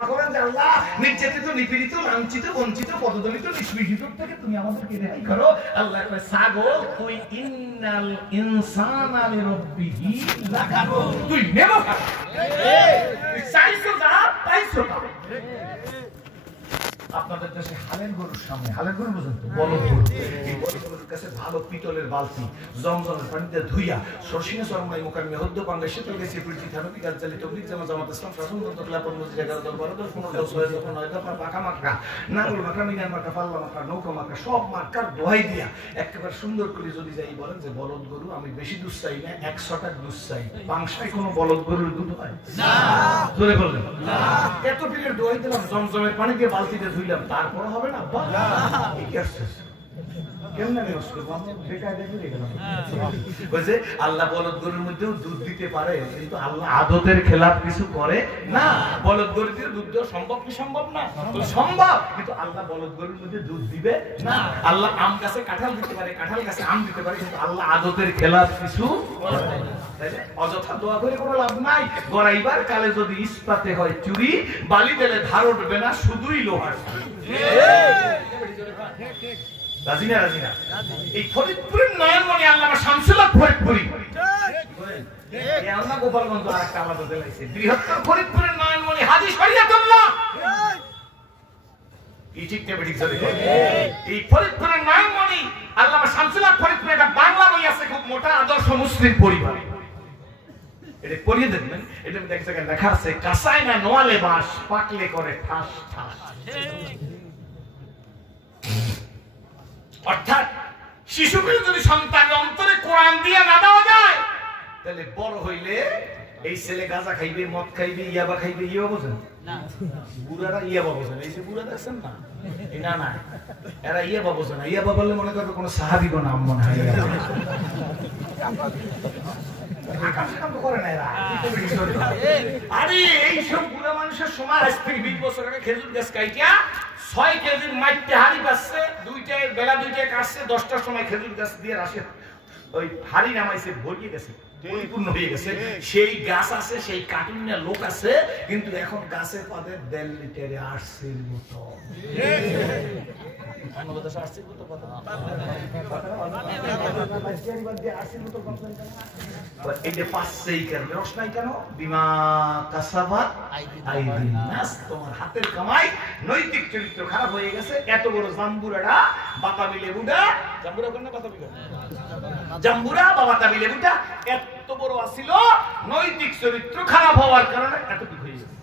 করেন যে আল্লাহ নির্যাতিত নিপীড়িত লাঞ্ছিত বঞ্চিত পদদলিত নিষ্পীড়িত থেকে তুমি আমাদেরকে রেহাই করো। আল্লাহ কয় ছাগল তুই ইন্নাল ইনসানা লিরাব্বিহি লাকানুন, তুই নেমো খা, তুই চাইছো যা পাইছো না। আপনাদের দেশে হালের গরুর সামনে, হালের গরু বুঝেন তো, বলদ গরু, এই বলদ গরুর কাছে ভালো পিতলের বালতি জমজমের পানিতে ধুইয়া সরসিনা চরমাই মোকামে হদ্দ পাঙ্গা শীতল গেছে পরিচিত থানবি গাছ চালিত জামা জামাত ইসলাম শাসনতন্ত্র ক্লাপন মসজিদ 11 10 12 10 15 16 17 19 আপনার পাকা মার্কা নাঙ্গল মার্কা মিনার মার্কা পাল্লা মার্কা নৌকা মার্কা সব মার্কার দোহাই দিয়া একেবারে সুন্দর করে যদি যাই বলেন যে বলদ গরু আমি বেশি দুধ চাই না, 100 টাকা দুধ চাই, পাংশায় কোনো বলদ গরুর দুধ হয় না, জোরে বললেন না। এত পিলের দোহাই দিলাম জমজমের পানি দিয়ে বালতিতে ধুইলাম, তারপর হবে না? আল্লাহ বলদ গরুর মধ্যেও দুধ দিতে পারে, কিন্তু আল্লাহ আদতের খেলাফ কিছু করে না। বলদ গরু দিয়ে দুধ দেওয়া সম্ভব কি সম্ভব না? সম্ভব, কিন্তু আল্লাহ বলদ গরুর মধ্যে দুধ দিবে না। আল্লাহ আম গাছে কাঁঠাল দিতে পারে, কাঁঠাল গাছে আম দিতে পারে, কিন্তু আল্লাহ আদতের খেলাফ কিছু অযথা দোয়া করে কোনো লাভ নাই। গড়াইবার কালে যদি ইস্পাতে হয় চুরি, বালি দিলে ধার উঠবে না, শুধুই লোহার। রাজিনা রাজিনা এই ফরিদপুরের নয়নমণি আল্লামা শামসুল হক ফরিদপুরি, এই আল্লাহ গোপালগঞ্জ আরেকটা আলাদা দিলাইছে, বৃহত্তর ফরিদপুরের নয়নমণি হাজী শরীয়তুল্লাহ, এই ঠিক নেবে ঠিক চলে। এই ফরিদপুরের নয়নমণি আল্লামা শামসুল হক ফরিদপুরে একটা বাংলা বই আছে খুব মোটা, আদর্শ মুসলিম পরিবার, এটা পড়িয়ে দেখবেন। এটা এক জায়গায় লেখা আছে, কাঁসায় না নোয়ালে বাস, পাকলে করে ঠাস ঠাস। অর্থাৎ শিশুকে যদি সন্তানের অন্তরে কোরআন দিয়ে না দেওয়া যায়, তাহলে বড় হইলে এই ছেলে গাঁজা খাইবে, মদ খাইবে, ইয়াবা খাইবে। ইয়াবা বোঝেন না? বুড়ারা ইয়াবা বোঝেন, এই যে বুড়া দেখছেন না, না না এরা ইয়াবা বোঝে না। ইয়াবা বললে মনে করবে কোনো সাহাবী কোন নাম মনে হয়, আরে এইসব বুড়া মানুষের সময় আজ থেকে 20 বছর আগে খেজুর গাছ কাইটা 6 কেজির মাইতে হাড়ি পাচ্ছে, বেলা 2টায় কাটছে, 10টার সময় খেজুর গাছ দিয়ে আসে ওই হাড়ি নামাইছে, ভরিয়ে গেছে, পরিপূর্ণ হয়ে গেছে। সেই গাছ আছে, সেই কার্টুন নিয়ে লোক আছে, কিন্তু এখন গাছের পাতে 1.5 লিটারে 80 মতো। তোমার হাতের কামাই, নৈতিক চরিত্র খারাপ হয়ে গেছে। এত বড় জাম্বুরাটা বাতাবি লেবুটা, জাম্বুরা কোন না বাতাবি, জাম্বুরা বা বাতাবি লেবুটা এত বড় আসিল, নৈতিক চরিত্র খারাপ হওয়ার কারণে এতটুকু হয়ে গেছে।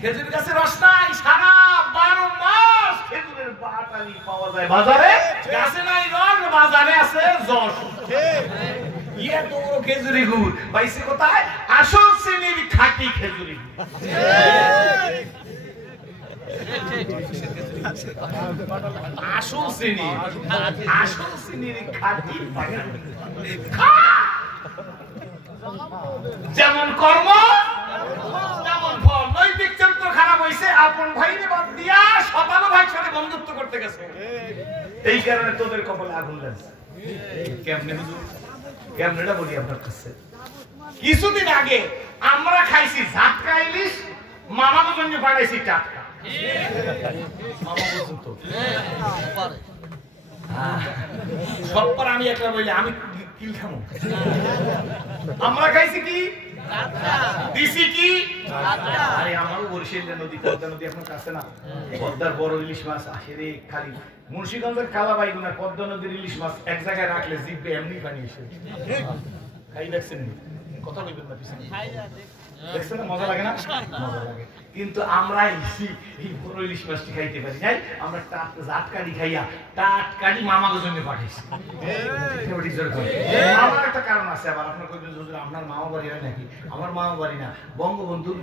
খেজুর গাছের রস নাই, সারা 12 মাস খেজুরের বাটালি পাওয়া যায় বাজারে, গাছে নাই রস, বাজারে আছে যশ। এত বড় খেজুরি গুড় পাইছে কোথায়? আসল শ্রেণীর খাঁটি খেজুরি গুড়। আসল শ্রেণী, আসল শ্রেণীর খাঁটি। যেমন কর্ম তেমন ফল। নৈতিক চরিত্র খারাপ হয়েছে, আপন ভাইরে বাদ দিয়া শতানো ভাই সাথে বন্ধুত্ব করতে গেছে, এই কারণে তোদের কপালে আগুন লাগছে। কেমনে হুজুর? কেমনেটা বলি আপনার কাছে। কিছুদিন আগে আমরা খাইছি ঝাটকা ইলিশ, মামার জন্য পাঠাইছি টাটকা। মামা বলছেন তো সব আমি একটা বলি, আমি কিল খামো। আমরা খাইছি কি দিছি কি? আরে আমারও বরিশাল নদী, পদ্মা নদী এখন কাছে না, পদ্মার বড় ইলিশ মাছ আসে রে। খালি মুন্সিগঞ্জের কালাবাইগুনা পদ্মা নদীর ইলিশ মাছ এক জায়গায় রাখলে জিভে এমনি পানি এসে খাই। দেখছেন কথা বলবেন না পিছনে, দেখছেন না? মজা লাগে না? মজা লাগে। কিন্তু আমরা এই বড় ইলিশ মাছটি খাইতে পারি নাই, আমরা জাটকাড়ি খাইয়া টাটকাড়ি মামার জন্য পাঠাইছি। আমার একটা কারণ আছে, আবার আপনার কইবেন হুজুর আপনার মামা বাড়ি হয় নাকি? আমার মামা বাড়ি না, বঙ্গবন্ধুর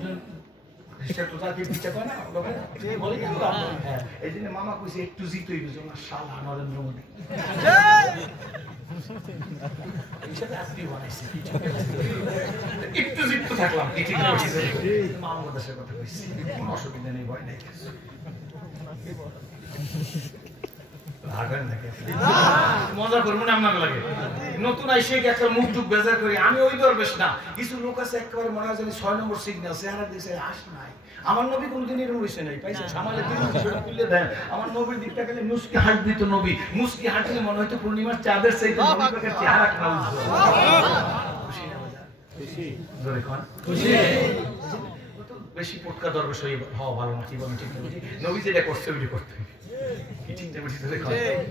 এই জন্য মামা কইছে একটু জিতই বুঝো না, শালা নরেন্দ্র মোদী একটু জিত থাকলাম, মামার দেশের কথা কইছি, কোনো অসুবিধা নেই, ভয় নেই। মজা করবো না আপনার লাগে নতুন আইসে একটা মুখ টুক বেজার করি আমি ওই দরবেশ না কিছু লোক আছে একেবারে মনে হয় জানি 6 নম্বর সিগন্যাল চেহারা দিয়েছে আস নাই আমার নবী কোনদিন এরকম হইছে নাই পাইছে সামালে দিন খুলে দেন আমার নবীর দিকটা গেলে মুস্কি হাঁট দিত নবী মুস্কি হাঁটলে মনে হয়তো পূর্ণিমার চাঁদের চাইতে নবীর চেহারা না খুশি না খুশি জোরে কোন খুশি বেশি পটকা দরবেশ হওয়া ভালো না কি বলেন ঠিক না নবী যেটা করছে ওইটা করতে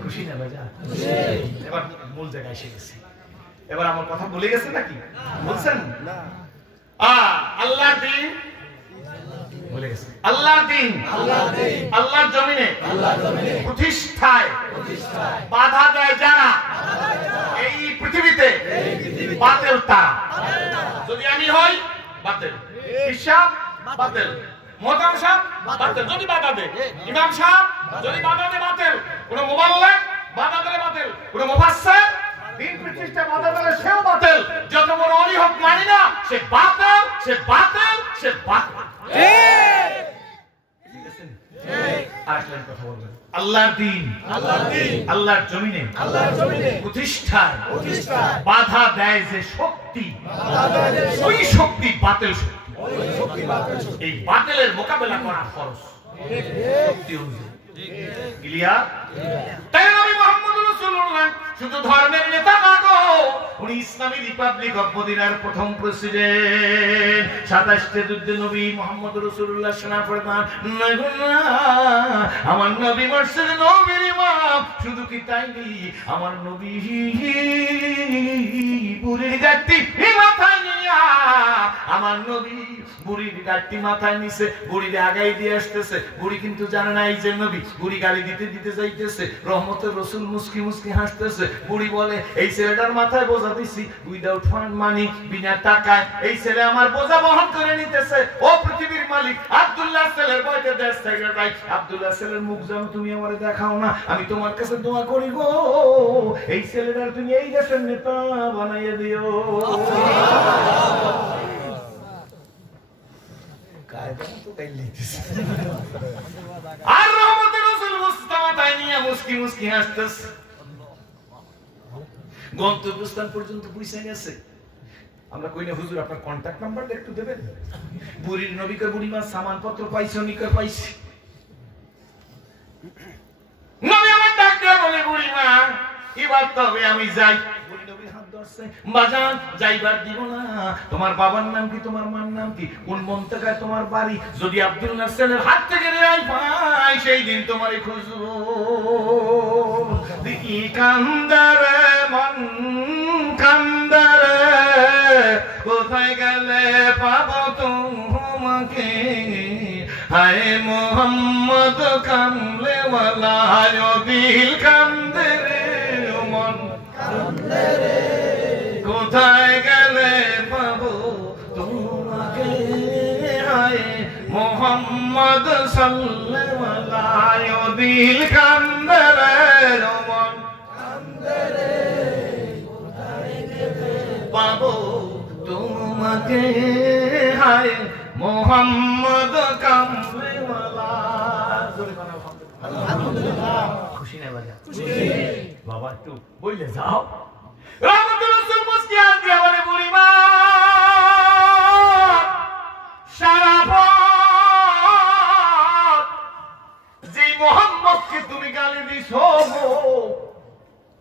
খুশি না ভাইয়া এবার মূল জায়গায় এসে গেছি এবার আমার কথা বলে গেছে নাকি বলছেন আল্লাহর দিন বলে গেছে আল্লাহর দিন আল্লাহর জমিনে প্রতিষ্ঠায় বাধা দেয় যারা এই পৃথিবীতে বাতিল তারা যদি আমি হই বাতিল হিসাব বাতিল মোহতারাম সাহেব বাতিল যদি বাধা দেয় ইমাম সাহেব যদি বাধা দেয় বাতিল কোন মুবাল্লিগ বাধা দিলে বাতিল কোন মুফাসসির দিন প্রতিষ্ঠা বাধা দিলে সেও বাতিল যত বড় ওলি হোক মানি না সে বাতিল সে বাতিল সে বাতিল ঠিক আসলেন কথা বলবেন আল্লাহর দিন আল্লাহর জমিনে প্রতিষ্ঠায় বাধা দেয় যে শক্তি ওই শক্তি বাতিল শক্তি এই বাতিলের মোকাবেলা করা ফরজ শক্তি অনুযায়ী ক্লিয়ার তাই নবী মুহাম্মদ রাসূলুল্লাহ শুধু ধর্মের নেতা না গো উনি ইসলামী রিপাবলিক অফ মদিনার প্রথম প্রেসিডেন্ট 27 তে যুদ্ধে নবী মুহাম্মদ রাসূলুল্লাহ সেনা প্রধান আমার নবী মসজিদ নবীর ইমাম শুধু কি তাই নেই আমার নবী বুড়ির গাড়ি মাথায় নিয়া আমার নবী বুড়ির গাড়ি মাথায় নিছে বুড়ির আগাই দিয়ে আসতেছে বুড়ি কিন্তু জানে না এই যে নবী বুড়ি গালি দিতে দিতে যাইতেছে রহমতের রাসূল মুস্কি মুস্কি হাসতেছে বুড়ি বলে এই ছেলেটার মাথায় বোঝা দিছি উইদাউট ফান্ড মানি বিনা টাকায় এই ছেলে আমার বোঝা বহন করে নিতেছে ও পৃথিবীর মালিক আব্দুল্লাহ ছেলের বয়তে দেশ থেকে ভাই আব্দুল্লাহ ছেলের মুখ যেন তুমি আমারে দেখাও না আমি তোমার কাছে দোয়া করি গো এই ছেলেটার তুমি এই দেশের নেতা বানাইয়ে দিও আর রহমতের রাসূল মুস্তাফা তাই নিয়ে মুস্কি মুস্কি হাসতেছে গন্তব্যস্থান পর্যন্ত পৌঁছে গেছে আমরা কইলে হুজুর আপনার কন্টাক্ট নাম্বারটা একটু দেবেন বুড়ির নবীকে বুড়িমা সামানপত্র পাইছে নিকর পাইছে নবী আমার ডাক দিয়ে বলে বুড়িমা এবার তবে আমি যাই বুড়ি নবীর হাত ধরছে বাজান যাইবার দিব না তোমার বাবার নাম কি তোমার মার নাম কি কোন মন্তাকায় তোমার বাড়ি যদি আব্দুল নাসেরের হাত থেকে রেহাই পাই সেই দিন তোমারে খুঁজবো দেখি কান্দারে মন কান্দারে কোথায় গেলে পাবো তোমাকে হায় মোহাম্মদ কামলে ওয়ালা দিল কান্দে রে মন কান্দে রে কোথায় গেলে পাবো তোমাকে হায় মোহাম্মদ সাল্লাল্লাহু আলাইহি দিল কান্দে রে মন কান্দে রে কোথায় গেলে পাবো তোমাকে হায় মোহাম্মদ কামলে ওয়ালা জোরে বানাও আলহামদুলিল্লাহ খুশি না বাজা খুশি বাবা একটু বইলে যাও রহমতুর রাসূল মুস্কি আর দিয়ে বলে বুড়িমা সারা পথ যে মোহাম্মদকে তুমি গালি দিছো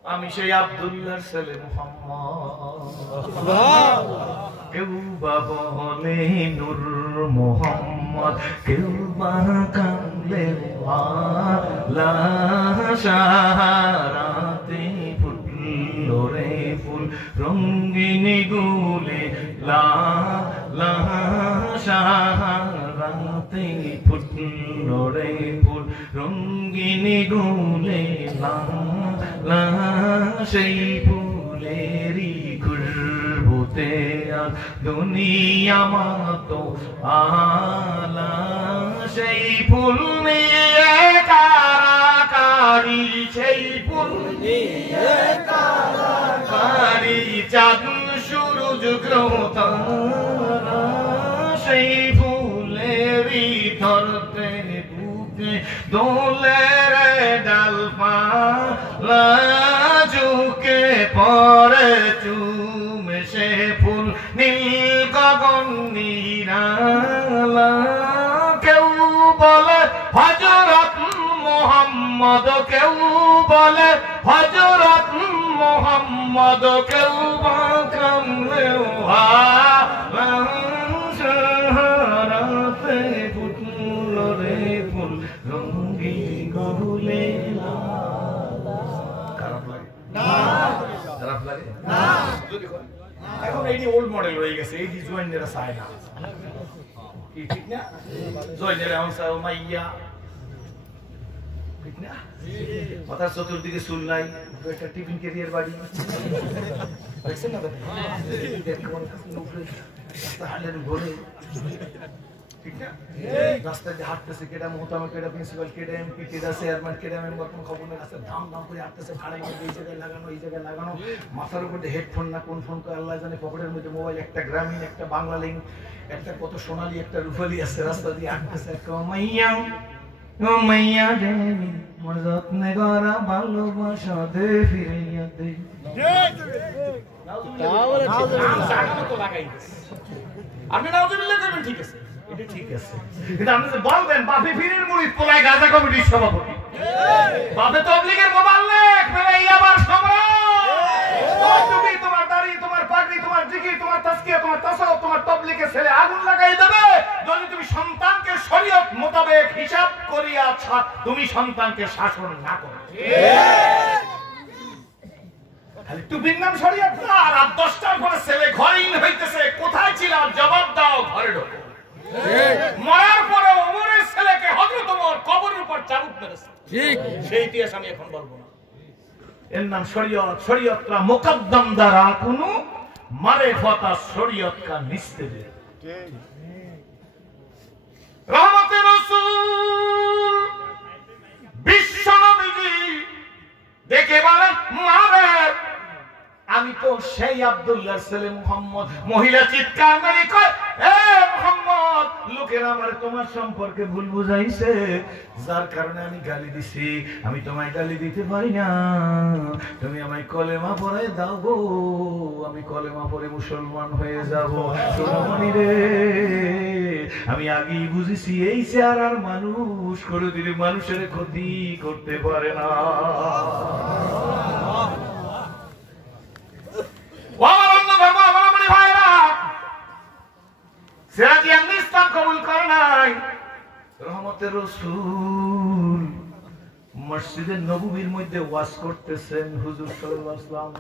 আমি সেই আব্দুল্লাহর ছেলে মোহাম্মদ কেউ বা বলে নূর মোহাম্মদ কেউ বা কান্দে ওয়ালা সাহারাতে ফুটলো রে ফুল রঙ্গিনী গুলে লা লা সাহারাতে ফুটলো রে ফুল রঙ্গিনী গুলে লা লা সেই ফুলেরই খুশবুতে দুনিয়া মাতো আলা সেই ফুল নিয়ে কারাকারি সেই ফুল নিয়ে কারাকারি চাঁদ সূরজ গ্রহ তারা সেই ফুলেরই ধরতে বুকে দোলে রে ডাল ঝুঁকে পড়ে চুমে সে ফুল নীল গগন নিরালা। কেউ বলে হযরত মুহাম্মদ, কেউ বলে হযরত মুহাম্মদ, কেউ বা কামলে ফুল রে ফুল রঙ্গি গহুলে। খারাপ লাগে না? খারাপ লাগে না? এখন এইটি ওল্ড মডেল হয়ে গেছে, এইটি জয়েন্টেরা চায় না, কি ঠিক না? জয়েন্টেরা এখন চায় মাইয়া, ঠিক না? মাথার চতুর্দিকে চুল নাই, একটা টিফিন ক্যারিয়ার বাড়ি, দেখছেন না? ঘরে ঠিক না? রাস্তায় দিয়ে হাঁটতেছে, কেডা মোহতামা, কেডা প্রিন্সিপাল, কেডা এমপি, কেডা চেয়ারম্যান, কেডা মেম্বার, কোন খবর নেই। রাস্তায় ধাম ধাম করে হাঁটতেছে, ভাড়াই মধ্যে এই জায়গায় লাগানো, এই জায়গায় লাগানো, মাথার উপর হেডফোন না কোন ফোন করে আল্লাহ জানে, পকেটের মধ্যে মোবাইল, একটা গ্রামীণ, একটা বাংলা লিঙ্ক, একটা কত সোনালী, একটা রুফালি আছে, রাস্তা দিয়ে হাঁটতেছে। একটা মাইয়া, ও মাইয়া রে মোর যত্নে গড়া ভালোবাসা দে ফিরাইয়া দে। আপনি নাউজুবিল্লাহ করবেন, ঠিক আছে, এটা ঠিক আছে, কিন্তু আপনি যে বলবেন বাপে ফিরের মুরিদ পোলায় গাজা কমিটির সভাপতি, বাপে তাবলীগের মোবাল্লেক মেলে ইয়াবার সম্রাট, তুমি তোমার দাড়ি, তোমার পাগড়ি, তোমার জিকির, তোমার তাসকিয়া, তোমার তাসাউফ, তোমার তাবলীগের ছেলে আগুন লাগাই দেবে যদি তুমি সন্তানকে শরীয়ত মোতাবেক হিসাব করিয়া তুমি সন্তানকে শাসন না করো। খালি টুপির নাম শরীয়ত না, আর 10টার পরে ছেলে ঘরেই হইতেছে, কোথায় ছিলাম জবাব দাও, ঘরে ঢোকো। মরার পরে ওমরের ছেলেকে হযরত ওমর কবরের উপর চাবুক মেরেছে, ঠিক সেই ইতিহাস আমি এখন বলবো না। এর নাম শরীয়ত। শরীয়ত কা মুকদ্দম দ্বারা কোনো মারিফাত শরীয়ত কা নিস্তেজে। রহমতের রাসূল বিশ্ব নবীজি দেখে বলেন, মারে আমি তো সেই আব্দুল্লাহর ছেলে মুহাম্মদ। মহিলা চিৎকার মেরে কয়, এ মুহাম্মদ, লোকেরা আমার তোমার সম্পর্কে ভুল বুঝাইছে, যার কারণে আমি গালি দিছি। আমি তোমায় গালি দিতে পারি না, তুমি আমায় কলেমা পড়াই দাও গো, আমি কলেমা পড়ে মুসলমান হয়ে যাব। সোনামণি রে, আমি আগেই বুঝেছি এই চেহারার মানুষ কোনোদিন মানুষের ক্ষতি করতে পারে না। রহমতের রাসূল মসজিদে নববীর মধ্যে ওয়াজ করতেছেন, হুজুর সাল্লাল্লাহু আলাইহি ওয়াসাল্লাম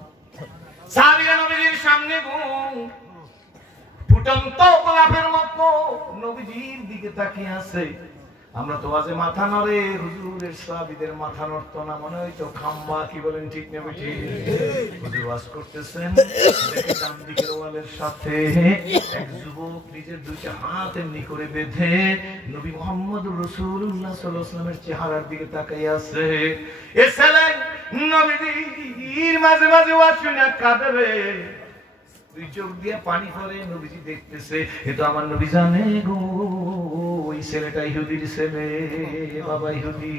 সাহাবীরা নবীর সামনে ফুটন্ত গোলাপের মতো নবীজির দিকে তাকিয়ে আছে। আমরা তো আজে মাথা নড়ে, হুজুরের সাহাবীদের মাথা নড়তো না, মনে হইতো খাম্বা। কি বলেন, ঠিক না বেঠিক? হুজুর ওয়াজ করতেছেন, দেখে ডান দিকের ওয়ালের সাথে এক যুবক নিজের দুইটা হাত এমনি করে বেঁধে নবী মুহাম্মদুর রাসূলুল্লাহ সাল্লাল্লাহু আলাইহি ওয়াসাল্লামের চেহারার দিকে তাকিয়ে আছে। এ ছেলে নবীর মাঝে মাঝে ওয়াজ শুনে কাঁদে, দুই চোখ দিয়ে পানি পড়ে। নবীজি দেখতেছে, এ তো আমার নবী জানে গো, ওই ছেলেটা ইহুদির ছেলে, বাবা ইহুদি।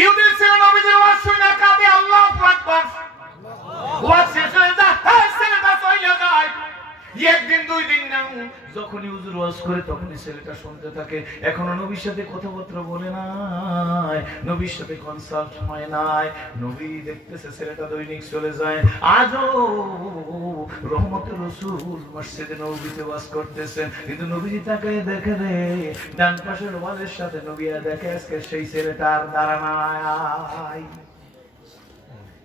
ইহুদির ছেলে নবীজির ওয়াজ শুনে কাঁদে, আল্লাহু আকবার। ওয়াজ শেষ হয়ে যায়, ছেলেটা চলে যায়। একদিন দুই দিন না, যখনই হুজুর ওয়াজ করে তখনই ছেলেটা শুনতে থাকে। এখনো নবীর সাথে কথাবার্তা বলে নাই, নবীর সাথে কনসাল্ট হয় নাই। নবী দেখতেছে ছেলেটা দৈনিক চলে যায়। আজও রহমতের রাসূল মসজিদে নববীতে ওয়াজ করতেছেন, কিন্তু নবীজি তাকায় দেখে রে ডান পাশের ওয়ালের সাথে নবী দেখে আজকে সেই ছেলেটা আর দাঁড়ায়।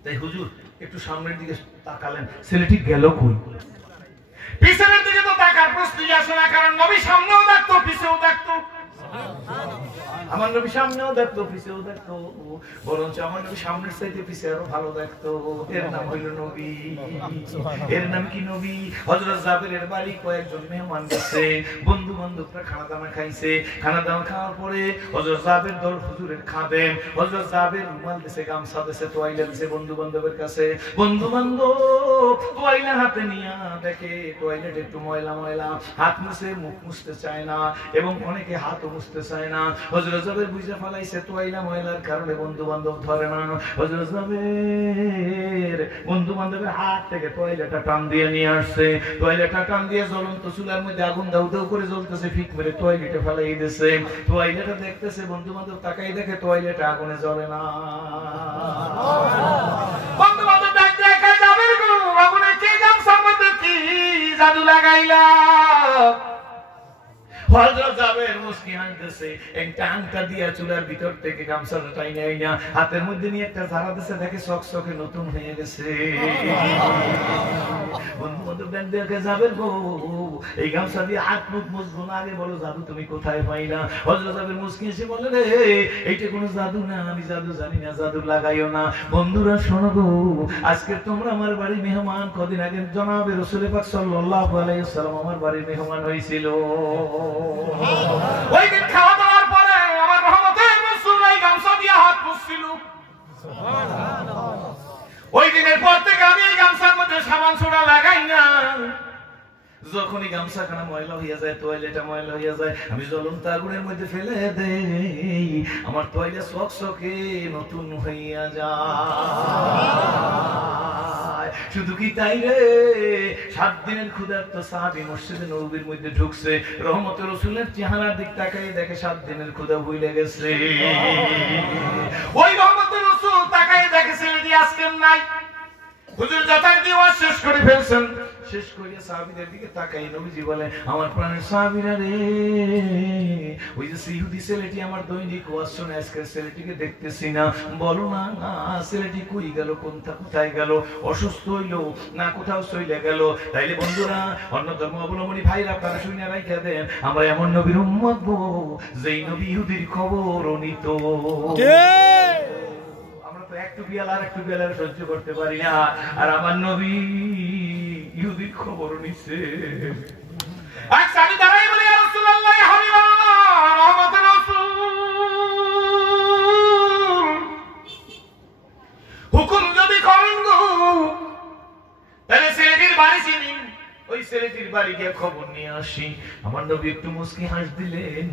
তাই হুজুর একটু সামনের দিকে তাকালেন, ছেলেটি গেল কই? পিছনের দিকে তো তাকার প্রশ্নই আসে না, কারণ নবী সামনেও দেখতো, পিছেও দেখতো। আমার নবী সামনেও দেখতো, পিছেও দেখতো, বরঞ্চ আমার নবী সামনের চাইতে পিছে আরো ভালো দেখতো। এর নাম হইল নবী। এর নাম কি? নবী। হযরত জাবেরের বাড়ি কয়েকজন মেহমান গেছে, বন্ধু বান্ধবরা খানা দানা খাইছে। খানা দানা খাওয়ার পরে হযরত জাবের দল হুজুরের খাদেম, হযরত জাবের রুমাল দিছে, গামছা দিছে, তোয়াইলা দিছে বন্ধু বান্ধবের কাছে। বন্ধু বান্ধব তোয়াইলা হাতে নিয়া দেখে টয়লেট একটু ময়লা ময়লা, হাত মুছে মুখ মুছতে চায় না, এবং অনেকে হাতও মুছতে চায় না। হযরত জাবের বুঝে ফেলাইছে তোয়াইলা ময়লার কারণে বন্ধু বান্ধব ধরে না। হযরত জাবের বন্ধু বান্ধবের হাত থেকে তোয়াইলাটা টান দিয়ে নিয়ে আসছে, তোয়াইলাটা টান দিয়ে জ্বলন্ত চুলার মধ্যে আগুন দাউ দাউ করে জ্বলতেছে, ফিক মেরে তোয়াইলাটা ফেলাই দিয়েছে। তোয়াইলাটা দেখতেছে, বন্ধু বান্ধব তাকাই দেখে তোয়াইলাটা আগুনে জ্বলে না। বন্ধু বান্ধব দেখে জাবের গো আগুনে কি গামছার মধ্যে কি জাদু লাগাইলা। হযরত জাবের মুস্কি হাসতেছে, একটা আংটা দিয়া চুলার ভিতর থেকে গামছাটা টাইনা আইনা হাতের মধ্যে নিয়ে একটা ঝাড়া দিছে, দেখে চকচকে নতুন হয়ে গেছে। বন্ধু বান্ধব দেখে জাবের গো এই গামছা দিয়ে হাত মুখ মুছবো না, আগে বলো জাদু তুমি কোথায় পাইলা। হযরত জাবের মুস্কি এসে বললেন, এইটা কোনো জাদু না, আমি জাদু জানি না, জাদু লাগাইও না। বন্ধুরা শোনো গো, আজকে তোমরা আমার বাড়ি মেহমান, কদিন আগে জনাবে রাসূল পাক সাল্লাল্লাহু আলাইহি ওয়াসাল্লাম আমার বাড়ির মেহমান হয়েছিল। ওই দিন খাওয়া দাওয়ার পরে আমার রহমতের রাসূল এই গামছা দিয়ে হাত মুছছিল। সুবহানাল্লাহ। ওই দিনের পর থেকে আমি এই গামছার মধ্যে সাবান সোডা লাগাই না। যখনই গামছাখানা ময়লা হইয়া যায়, টয়লেটটা ময়লা হইয়া যায়, আমি জ্বলন্ত আগুনের মধ্যে ফেলে দেই, আমার টয়লেট চকচকে নতুন হইয়া যায়। শুধু কি তাই রে, 7 দিনের ক্ষুধার্ত সাহাবী মসজিদে নববীর মধ্যে ঢুকছে, রহমতের রাসূলের চেহারার দিক তাকাই দেখে 7 দিনের ক্ষুধা ভুলে গেছে। ওই রহমতের রাসূল তাকাই দেখে ছেলেটি আজকে নাই। হুজুর যাতায়াত দিয়ে শেষ করে ফেলছেন, শেষ করিয়া সাহাবীদের দিকে তাকাই নবীজি বলে, আমার প্রাণের সাহাবীরা রে, ওই যে ইহুদি ছেলেটি আমার দৈনিক ওয়াজ শুনে আজকের ছেলেটিকে দেখতেছি না, বলো না ছেলেটি কই গেল, কোথায় গেল, অসুস্থ হইল না কোথাও চলে গেল। তাইলে বন্ধুরা অন্য ধর্ম অবলম্বনী ভাইরা আপনারা শুনে রাইখা দেন, আমরা এমন নবীর উম্মত গো যেই নবী ইহুদির খবর নিত। একটু বিয়াল আর একটু বিয়াল সহ্য করতে পারি না, আর আমার নবী ইহুদির খবর নিছে। আচ্ছা আমি দাঁড়াই বলি, ইয়া রাসূলুল্লাহ হাবিবাল্লাহ রহমতের রাসূল, হুকুম যদি করেন গো তাহলে ছেলেটির বাড়ি চিনি, ওই ছেলেটির বাড়ি গিয়ে খবর নিয়ে আসি। আমার নবী একটু মুস্কি হাস দিলেন,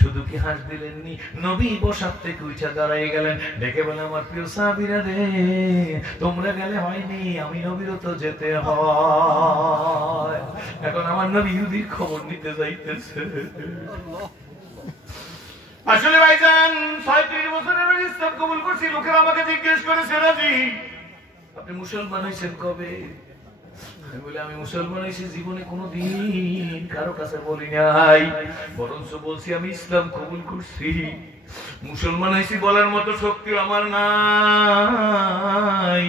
শুধু কি হাস দিলেননি, নবী বসার থেকে উঠে দাঁড়াই গেলেন, ডেকে বলে, আমার প্রিয় সাহাবীরা রে, তোমরা গেলে হয়নি, আমি নবীরও তো যেতে হয়। এখন আমার নবী ইহুদির খবর নিতে যাইতেছে। আসলে ভাইজান 36 বছরের ইসলাম কবুল করছি, লোকেরা আমাকে জিজ্ঞেস করেছে, রাজি আপনি মুসলমান হয়েছেন কবে? বলে, আমি মুসলমান হয়েছি জীবনে কোনোদিন কারো কাছে বলি নাই, বরঞ্চ বলছি আমি ইসলাম কবুল করছি। মুসলমান হয়েছি বলার মতো শক্তি আমার নাই।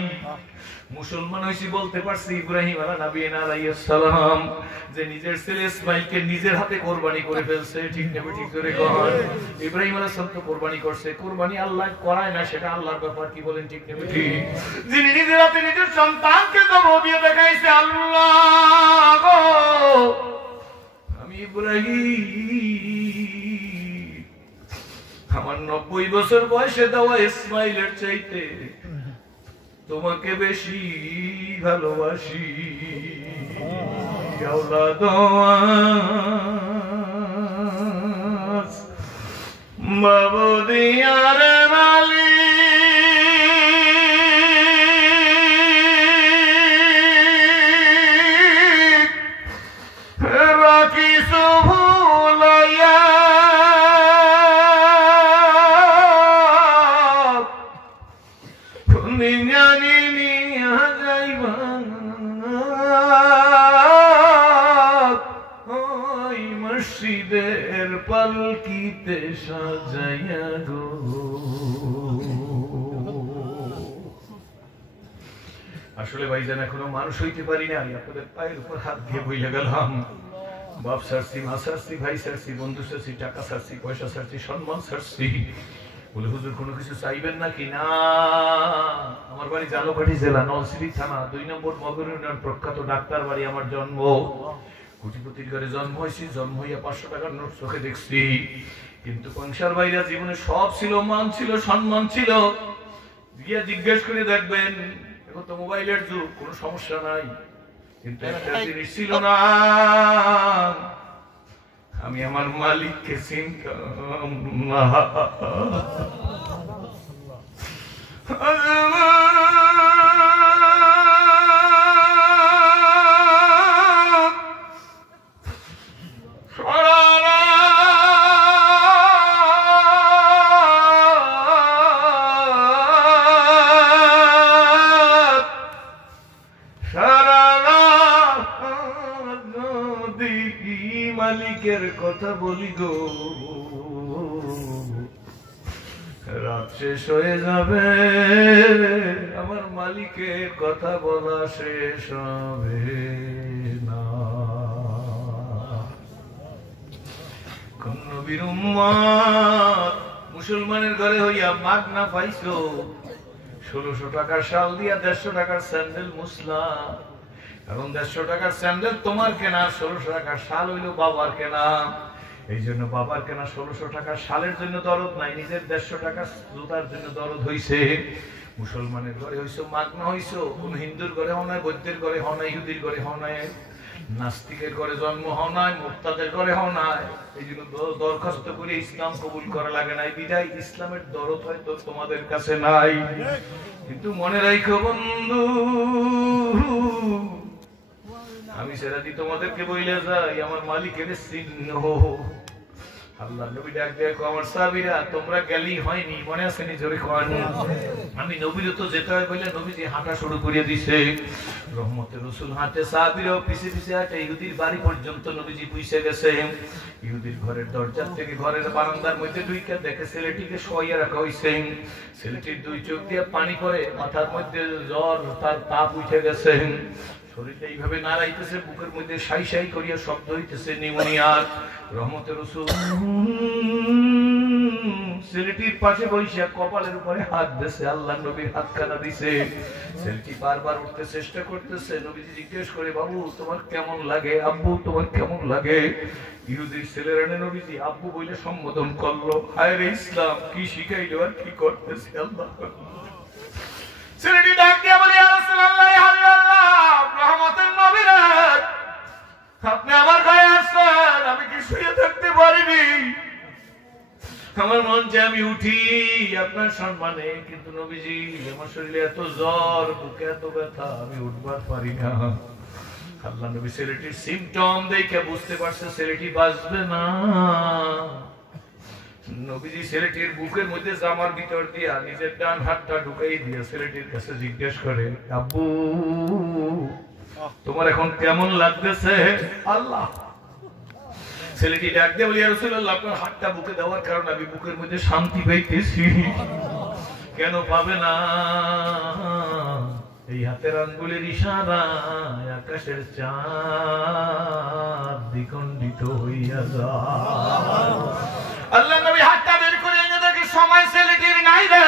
মুসলমান হয়েছি বলতে পারছি ইব্রাহিম আলাইহিস সালাম যে নিজের ছেলে ইসমাইলকে নিজের হাতে কোরবানি করে ফেলছে, ঠিক না ঠিক করে কর। ইব্রাহিম আলাইহিস সালাম তো কোরবানি করছে, কোরবানি আল্লাহ করায় না, সেটা আল্লাহর ব্যাপার, কি বলেন ঠিক না ঠিক? যিনি নিজের হাতে নিজের সন্তানকে জবাব দিয়ে দেখাইছে আল্লাহ গো, আমি ইব্রাহিম আমার 90 বছর বয়সে দেওয়া ইসমাইলের চাইতে তোমাকে বেশি ভালোবাসি। বাবুদিয়ার মালি রাখি সুভুলাইয়া জানি নিয়া যাইবা ওই মসজিদের পালকিতে সাজাইয়া গো। আসলে ভাইজান এখনো মানুষ হইতে পারি না, আপনাদের পায়ের উপর হাত দিয়ে বইলে গেলাম। বাপ সারছি, মা সারছি, ভাই সারছি, বন্ধু সারছি, টাকা সারছি, পয়সা সারছি, সম্মান সারছি। বলে, হুজুর কোনো কিছু চাইবেন নাকি? না, আমার বাড়ি জালকাঠি জেলা, নলছিটি থানা, 2 নম্বর মগর ইউনিয়ন, প্রখ্যাত ডাক্তার বাড়ি আমার জন্ম। কোটিপতির ঘরে জন্ম হয়েছি, জন্ম হইয়া 500 টাকার নোট চোখে দেখছি। কিন্তু কংসার বাইরা জীবনে সব ছিল, মান ছিল, সম্মান ছিল। গিয়া জিজ্ঞেস করে দেখবেন, এখন তো মোবাইলের যুগ, কোনো সমস্যা নাই, কিন্তু একটা জিনিস ছিল না। আমি আমার মালিককে চিনতাম না। মালিকের কথা বলি গো, রাত শেষ হয়ে যাবে, আমার মালিকের কথা বলা শেষ হবে না। কোন নবীর উম্মত মুসলমানের ঘরে হইয়া মাগনা পাইছো, 1600 টাকার শাল দিয়া 150 টাকার স্যান্ডেল মুসলা। এখন 150 টাকার স্যান্ডেল তোমার কেনা, 1600 টাকার শাল হইল বাবার কেনা। এই জন্য বাবার কেনা 1600 টাকার শালের জন্য দরদ নাই, নিজের 150 টাকার জুতার জন্য দরদ হইছে। মুসলমানের ঘরে হইছো মাগনা হইছো, কোন হিন্দুর ঘরে হও নাই, বৌদ্ধের ঘরে হও নাই, ইহুদির ঘরে হও নাই, নাস্তিকের ঘরে জন্ম হও নাই, মুরতাদের ঘরে হও নাই। এই জন্য দরখাস্ত করে ইসলাম কবুল করা লাগে নাই, বিদায় ইসলামের দরদ হয়তো তোমাদের কাছে নাই। কিন্তু মনে রাখো বন্ধু, আমি সেরাদি তোমাদেরকে বইলে যাই, আমার মালিকের চিহ্ন। আল্লাহ নবী ডাক দেখো, আমার সাহাবীরা তোমরা গেলি হয়নি, মনে আছে নি? জোরে কোন আমি নবীর তো যেতে হয় বলে নবীজি হাঁটা শুরু করে দিছে। রহমতের রাসূল হাঁটে, সাহাবীরাও পিছে পিছে হাঁটে, ইহুদির বাড়ি পর্যন্ত নবীজি পৌঁছে গেছে। ইহুদির ঘরের দরজা থেকে ঘরের বারান্দার মধ্যে ঢুকে দেখে ছেলেটিকে শোয়াইয়া রাখা হইছে। ছেলেটির 2 চোখ দিয়ে পানি পড়ে, মাথার মধ্যে জ্বর, তার তাপ উঠে গেছে, শরীরটা এইভাবে নাড়াইতেছে, বুকের মধ্যে সাই সাই করিয়া শব্দ হইতেছে নিউমোনিয়ার। রহমতের রাসূল ছেলেটির পাশে বসিয়া কপালের উপরে হাত দিয়েছে, আল্লাহ নবীর হাতখানা দিছে। ছেলেটি বারবার উঠতে চেষ্টা করতেছে। নবীজি জিজ্ঞেস করে, বাবু তোমার কেমন লাগে? আব্বু তোমার কেমন লাগে? ইহুদির ছেলেরা নবীজি আব্বু বলে সম্বোধন করলো। হায় রে ইসলাম কি শিখাইলো আর কি করতেছে আল্লাহ। ছেলেটি ডাক দিয়া বলে, ইয়া রাসূলুল্লাহ, ইয়া হাবিবাল্লাহ, রহমতের নবী রে, আপনি আমার গায়ে আসছেন, আমি কি শুয়ে থাকতে পারিনি? আমার মন চায় আমি উঠি আপনার সম্মানে, কিন্তু নবীজি আমার শরীরে এত জ্বর, বুকে এত ব্যথা, আমি উঠবার পারি না। আল্লাহ নবী ছেলেটির সিমটম দেখে বুঝতে পারছে ছেলেটি বাঁচবে না। নবীজি ছেলেটির বুকের মধ্যে জামার ভিতর দিয়া নিজের ডান হাতটা ঢুকাই দিয়া ছেলেটির কাছে জিজ্ঞেস করে, আব্বু তোমার এখন কেমন লাগতেছে? আল্লাহ ছেলেটি ডাক দিয়ে বলি, ইয়া রাসূলুল্লাহ, আপনার হাতটা বুকে দেওয়ার কারণে আমি বুকের মধ্যে শান্তি পাইতেছি। কেন পাবে না? এই হাতের আঙ্গুলের ইশারায় আকাশের চাঁদ দ্বিখণ্ডিত হইয়া যায়। আল্লাহ নবী হাতটা বের করে এনে দেখে সময় ছেলেটির নাই রে।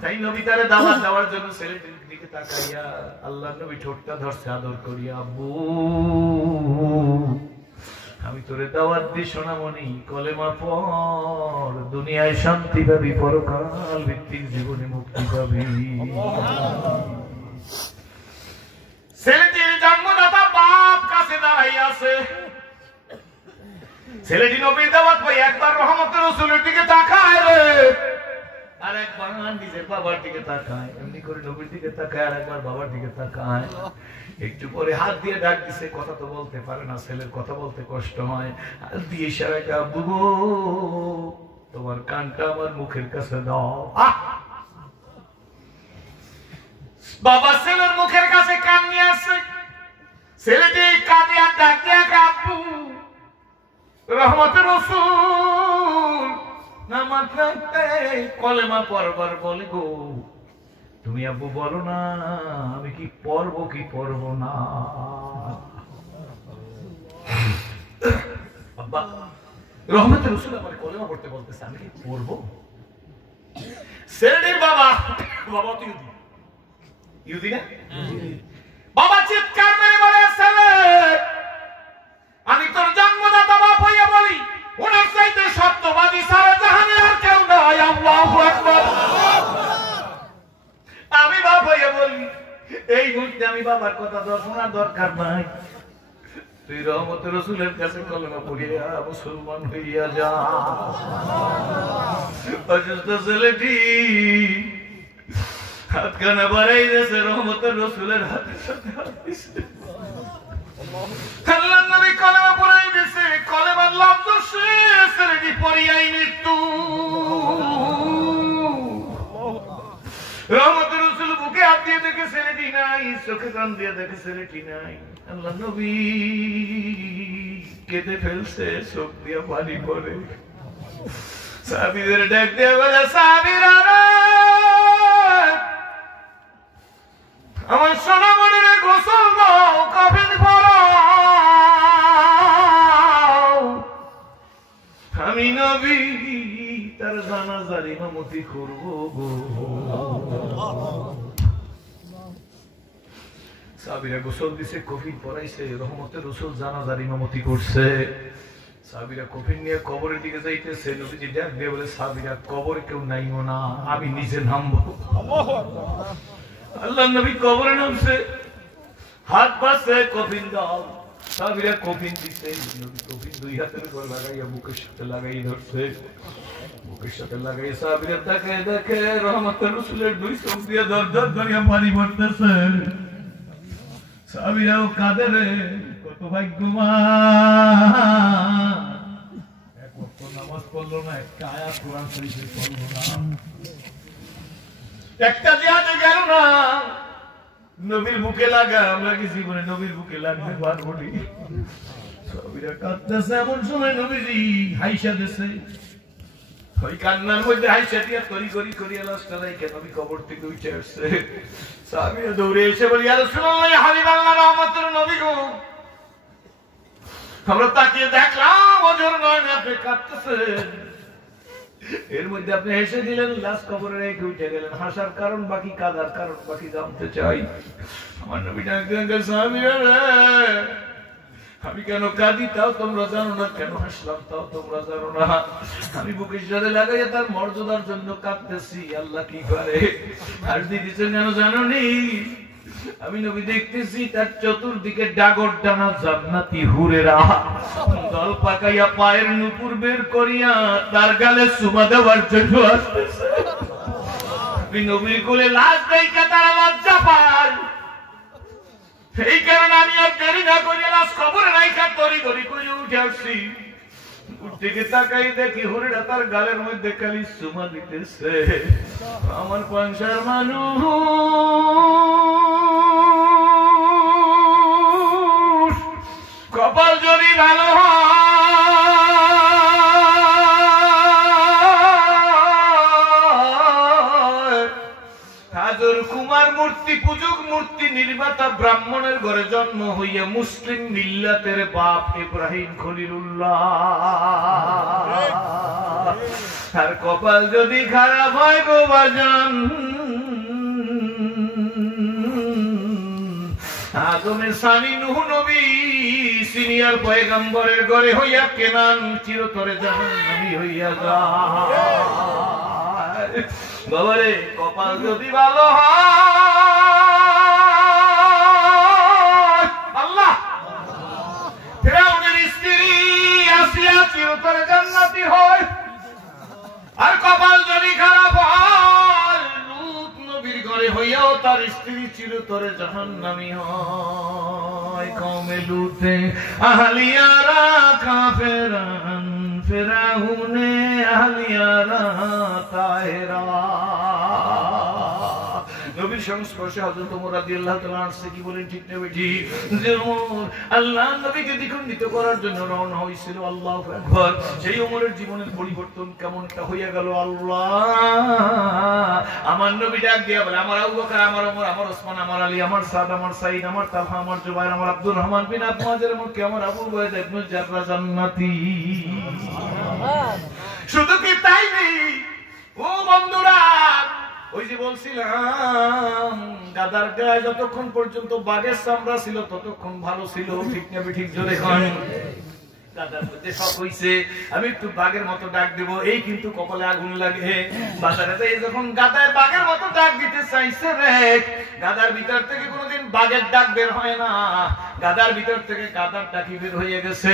তাই নবী তারে দাওয়াত দেওয়ার জন্য ছেলেটির দিকে তাকাইয়া আল্লাহ নবী ঠোঁটটা ধরছে আদর করিয়া, আব্বু আমি তোরে দাওয়াত দি সোনামণি, কলেমা পড়, দুনিয়ায় শান্তি পাবি, পরকাল ভিত্তিক জীবনে মুক্তি পাবি। ছেলেটির জন্মদাতা বাপ কাছে দাঁড়াই আছে। ছেলেটি নবীর দাওয়াত পাই একবার রহমতের রাসূলের দিকে তাকায় রে, আর একবার নিজের বাবার দিকে তাকায়, এমনি করে নবীর দিকে তাকায়, আর একবার বাবার দিকে তাকায়। একটু পরে হাত দিয়ে ডাক দিছে, কথা তো বলতে পারে না, ছেলের কথা বলতে কষ্ট হয়, হাত দিয়ে ইশারায়, আব্বু গো তোমার কানটা আমার মুখের কাছে দাও। বাবা ছেলের মুখের কাছে কান নিয়ে আসছে। ছেলেটি কাঁদে আর ডাক দিয়ে, আব্বু রহমতের রাসূল নামাজ কলেমা পড়বার বলে গো, তুমি আব্বু বলো না আমি কি পড়বো কি পড়বো না? আব্বা রহমতের রাসূল আমার কলেমা পড়তে বলতেছে, আমি কি পড়বো? ছেলেটির বাবা, বাবা তো ইহুদি না? বাবা চিৎকার মেরে বলে, ছেলে আমি তোর জন্মদাতা বাপ হইয়া বলি, ওনার চাইতে সত্যবাদী সারা জাহানে আর কেউ নাই। আল্লাহু আকবার। আমি বাপ হইয়া বলি, এই মুহূর্তে আমি বাবার কথা শোনার দরকার নাই। তুই রহমতের রাসূলের কাছে কলেমা পড়িয়া মুসলমান হইয়া যা। অসুস্থ ছেলেটি হাতখানা বাড়াই দিয়েছে, রহমতের রাসূলের হাতের সাথে হাত দিছে। আল্লাহর নবী কলেমা পড়াই দিয়েছে, কলেমার লফজ শেষ, ছেলেটি পড়িয়াই মৃত্যু। রহমতের রাসূল বুকে হাত দিয়ে দেখে ছেলেটি নাই, চোখে কান দিয়ে দেখে ছেলেটি নাই। আল্লাহর নবী কেঁদে ফেলছে, চোখ দিয়ে পানি পড়ে। সাহাবীদের ডাক দিয়ে বলে, সাহাবীরা আমার সোনামণির গোসল দাও, কাফন পরাও, আমি নবী তার জানাজার ইমামতি করব গো। সাহাবীরা গোসল দিছে, কফিন পরাইছে, রহমতের রাসূল জানাজার ইমামতি করছে। সাহাবীরা কফিন নিয়ে কবরের দিকে যাইতেছে, নবীজি ডাক দিয়ে বলে, সাহাবীরা কবরে কেউ নাইও না, আমি নিজে নামবো। আল্লাহর নবী কবরে নামছে, হাত পাশে কফিন দাও। সাহাবীরা কফিন দিছে, নবী কফিন দুই হাতের উপর লাগাইয়া বুকের সাথে লাগাই ধরছে, বুকের সাথে লাগাই। সাহাবীরা দেখে দেখে রহমতের রাসূলের দুই চোখ দিয়ে দর দর করিয়া পানি পড়তেছে। সাহাবীরাও কাঁদে রে, কত ভাগ্যবান, এক ওয়াক্ত নামাজ পড়লো না, একটা আয়াত কোরআন শরীফের পড়লো না, একটা জিহাদে গেল না। নবীর বুকে লাগা, আমরা কি জীবনে নবীর বুকে লাগতে পারবো নি? সাহাবীরা কাঁদতেছে, এমন সময় নবীজি হাইসা দিছে। ওই কান্নার মধ্যে হাইসা দিয়া তরি করি করিয়া লাশটা রাইখা নবী কবর থেকে উঠে আসছে। সাহাবীরা দৌড়ে এসে বলে, ইয়া রাসূলুল্লাহ, ইয়া হাবিবাল্লাহ, রহমতের নবী গো, আমরা তাকিয়ে দেখলাম ওজোর নয়নে আপনি কাঁদতেছেন। এর মধ্যে আপনি হেসে দিলেন, লাশ কবরে রেখে উঠে গেলেন। হাসার কারণ বাকি, কাঁদার কারণ বাকি জানতে চাই। আমার নবী ডাকলেন, সাহাবীরা আমি কেন কাঁদি তাও তোমরা জানো না, কেন হাসলাম তাও তোমরা জানো না। আমি বুকের সাথে লাগাইয়া তার মর্যাদার জন্য কাঁদতেছি, আল্লাহ কি করে। আর দিদিছে কেন জানো নি? আমি নবী দেখতেছি তার চতুর্দিকে ডাগর ডানা জান্নাতি হুরেরা দল পাকাইয়া পায়ের নুপুর বের করিয়া তার গালে চুমা দেওয়ার জন্য আসতেছে। আমি নবীর কোলে লাশ দেখে তারা লজ্জা পায়। এই কারণে আমি আর দেরি না করিয়া লাশ কবরে রাইখা তরি তরি করে উঠে আসছি। উঠে তাকাই দেখি হুরেরা তার গালের মধ্যে খালি চুমা দিতেছে। আমার পাংশার মানুষ, কপাল যদি ভালো হয়, হাজর কুমার মূর্তি পূজক, মূর্তি নির্মাতা ব্রাহ্মণের ঘরে জন্ম হইয়া মুসলিম মিল্লাতের বাপ ইব্রাহিম খলিলুল্লাহ। আর কপাল যদি খারাপ হয় গো বাজান, আদমে সানি নূহ নবী সিনিয়র পয়গম্বরের ঘরে হইয়া কেনান চিরতরে জাহান্নামী হইয়া যায়। বাবারে কপাল যদি ভালো হয়, আল্লাহ ফিরআউনের স্ত্রী আসিয়া চিরতরে জান্নাতি হয়। আর কপাল যদি খারাপ হয়, লূত নবীর ঘরে হইয়াও তার স্ত্রী চিরতরে জাহান্নামী হয়। কওমে লূতে আহলিয়ারা কাফেরান, ফিরআউনে আহলিয়ারা তাহেরা। নবীর সংস্পর্শে হযরত ওমর রাদিয়াল্লাহু তাআলা আনহু কি বলেন, ঠিক না বেটি? যে ওমর আল্লাহর নবীকে দ্বিখণ্ডিত করার জন্য রওনা হয়েছিল। আল্লাহু আকবার। সেই ওমরের জীবনের পরিবর্তন কেমনটা হইয়া গেল। আল্লাহ আমার নবী ডাক দিয়া বলে, আমার আবু বকর, আমার ওমর, আমার ওসমান, আমার আলী, আমার সাদ, আমার সাঈদ, আমার তালহা, আমার জুবাইর, আমার আব্দুর রহমান বিন আবু মুআযের মত আমার আবু উবাইদা ইবনে জাররাহ জান্নাতি। শুধু কি তাই নেই ও বন্ধুরা, ওই যে বলছিলাম গাদার গায়ে যতক্ষণ পর্যন্ত বাঘের চামড়া ছিল ততক্ষণ ভালো ছিল, ঠিক না? ঠিক জোরে হয়। গাদার মধ্যে সব হইছে, আমি একটু বাঘের মতো ডাক দেব, এই কিন্তু কপালে আগুন লাগে। বাজারে যাই যখন গাদায় বাঘের মতো ডাক দিতে চাইছে রে, গাদার ভিতর থেকে কোনোদিন বাঘের ডাক বের হয় না, গাদার ভিতর থেকে গাদার ডাকি বের হয়ে গেছে।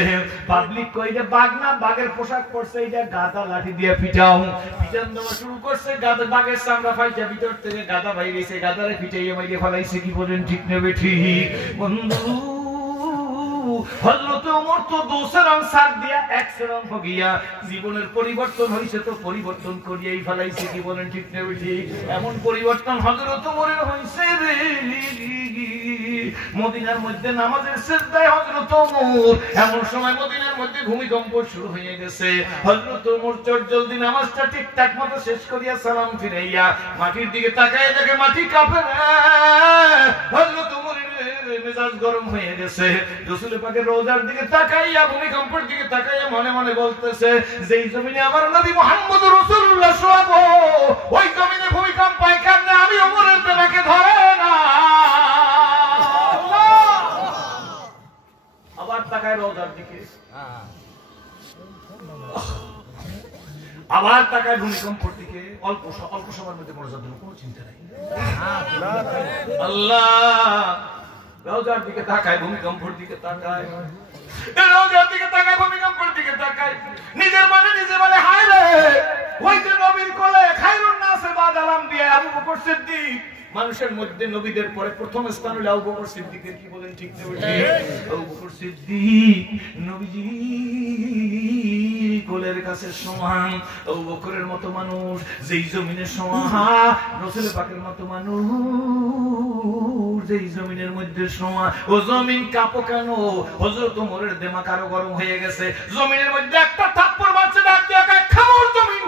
পাবলিক কই যে বাঘ না, বাঘের পোশাক পরছে, এইটা গাদা লাঠি দিয়ে পিটাও, পিটান দেওয়া শুরু করছে। গাদা বাঘের চামড়া ফাইটা ভিতর থেকে গাদা বাইরেছে, গাদারে পিটাইয়ে মাইরে ফেলাইছে। কি বলেন ঠিক নেবে ঠিক বন্ধু? হযরত ওমর তো দোসের আনসার দিয়া এক্সের অঙ্ক গিয়া জীবনের পরিবর্তন হইছে, তো পরিবর্তন করিয়াই ফেলাইছে। কি বলেন ঠিক নেবে ঠিক? এমন পরিবর্তন হযরত ওমরের হইছে রে, মদিনার মধ্যে নামাজের সিজদায় হযরত ওমর, এমন সময় মদিনার মধ্যে ভূমিকম্প শুরু হয়ে গেছে। হযরত ওমর চটজলদি নামাজটা ঠিকঠাক মতো শেষ করিয়া সালাম ফিরাইয়া মাটির দিকে তাকায় দেখে মাটি কাঁপে। হযরত ওমরের মেজাজ গরম হয়ে গেছে। রাসূল পাকের রওজার দিকে তাকাইয়া, ভূমিকম্পের দিকে তাকাইয়া মনে মনে বলতেছে, যেই জমিনে আমার নবী মুহাম্মদ রাসূলুল্লাহ শোয়াবো, ওই জমিনে ভূমিকম্প হয় কেমনে? আমি ওমরের প্রেমকে ধরে না। আবার তাকায় রওজার দিকে, আবার তাকায় ভূমিকম্পের দিকে। অল্প সময়ের মধ্যে মরে যাবে, কোনো চিন্তা নাই। আল্লাহ রওজার দিকে তাকায়, ভূমিকম্পের দিকে তাকায়, রওজার দিকে তাকায়, ভূমিকম্পের দিকে তাকায়। নিজে বলে হায় রে, ওই যে নবীর কোলে খায়রুন নাসে বাদাল আম্বিয়া আবু বকর সিদ্দিক, মানুষের মধ্যে নবীদের পরে প্রথম স্থান হলো আবু বকর সিদ্দিকের। কি বলেন ঠিক না? আবু বকর সিদ্দিক নবীজি কোলের কাছে সমান। আবু বকরের মতো মানুষ যেই জমিনে সমান, রাসূল পাকের মতো মানুষ যেই জমিনের মধ্যে সমান, ও জমিন কাঁপো কেন? হযরত ওমরের দিমাগ আরো গরম হয়ে গেছে। জমিনের মধ্যে একটা থাপ্পড় মারছে, ডাক দিয়ে খামোশ জমিন,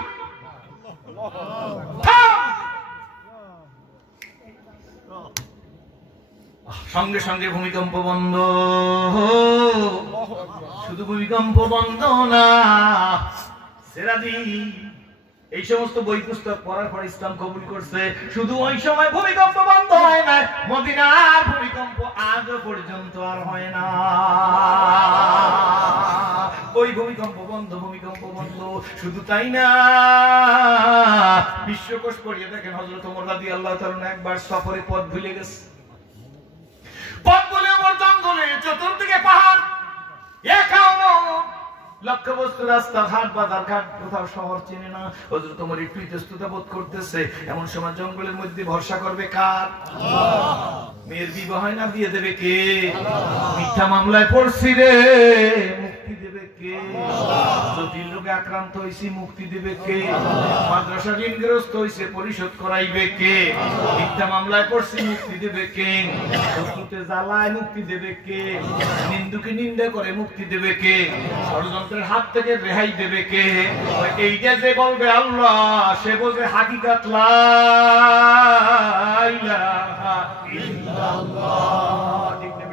সঙ্গে সঙ্গে ভূমিকম্প বন্ধ। শুধু ভূমিকম্প বন্ধ না, সেরাজি এই সমস্ত বই পুস্তক পড়ার পর ইসলাম কবুল করছে। শুধু ওই সময় ভূমিকম্প বন্ধ হয় না, মদিনার ভূমিকম্প আজও পর্যন্ত আর হয় না। ওই ভূমিকম্প বন্ধ, ভূমিকম্প বন্ধ। শুধু তাই না, বিশ্বকোষ পড়িয়ে দেখেন হযরত ওমর রাদিয়াল্লাহু তাআলা একবার সফরে পথ ভুলে গেছে। পথ বলে ওমর জঙ্গলে, চতুর্দিকে পাহাড়, একা ওমর লক্ষ্য বস্তু, রাস্তা ঘাট বাজার ঘাট, কোথাও শহর চেনে না। হযরত ওমর একটু ইতস্ততা বোধ করতেছে। এমন সময় জঙ্গলের মধ্যে ভরসা করবে কার? মেয়ের বিবাহ হয় না, দিয়ে দেবে কে? মিথ্যা মামলায় পড়ছি রে, মুক্তি দেবে কে? জটিল রোগে আক্রান্ত হইছি, মুক্তি দেবে কে? মাদ্রাসা ঋণগ্রস্ত হইছে, পরিশোধ করাইবে কে? মিথ্যা মামলায় পড়ছি, মুক্তি দেবে কে? শত্রুতে জ্বালায়, মুক্তি দেবে কে? নিন্দুকে নিন্দা করে, মুক্তি দেবে কে? ষড়যন্ত্রের হাত থেকে রেহাই দেবে কে? এইটা যে বলবে আল্লাহ, সে বোঝে হাকিকাত লা ইলাহা ইল্লাল্লাহ। ঠিক না?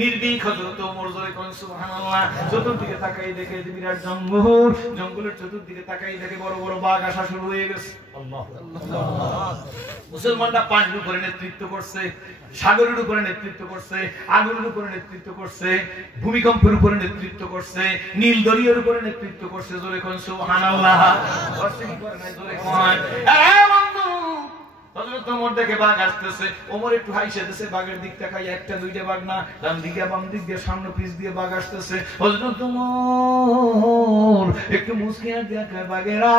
নির্ভীক হযরত ওমর জয় কোন সুবহানাল্লাহ। চতুর্দিকে তাকাই দেখে বিরাট জঙ্গল, জঙ্গলের চতুর্দিকে তাকাই দেখে বড় বড় বাঘ আসা শুরু হয়ে গেছে। আল্লাহ, মুসলমানরা পানির উপরে নেতৃত্ব করছে, সাগরের উপরে নেতৃত্ব করছে, আগুনের উপরে নেতৃত্ব করছে, ভূমিকম্পের উপরে নেতৃত্ব করছে, নীল দরিয়ার উপরে নেতৃত্ব করছে। জোরে কোন সুবহানাল্লাহ। করছে কি করে না? জোরে কোন। হযরত ওমর দেখে বাঘ আসতেছে, ওমর একটু হাসে দিতেছে, বাঘের দিক তাকায়, একটা দুইটা বাঘ না, ডান দিকে বাম দিক দিয়ে সামনে পিছ দিয়ে বাঘ আসতেছে। হযরত ওমর একটু মুস্কিয়া দেখায়, বাঘেরা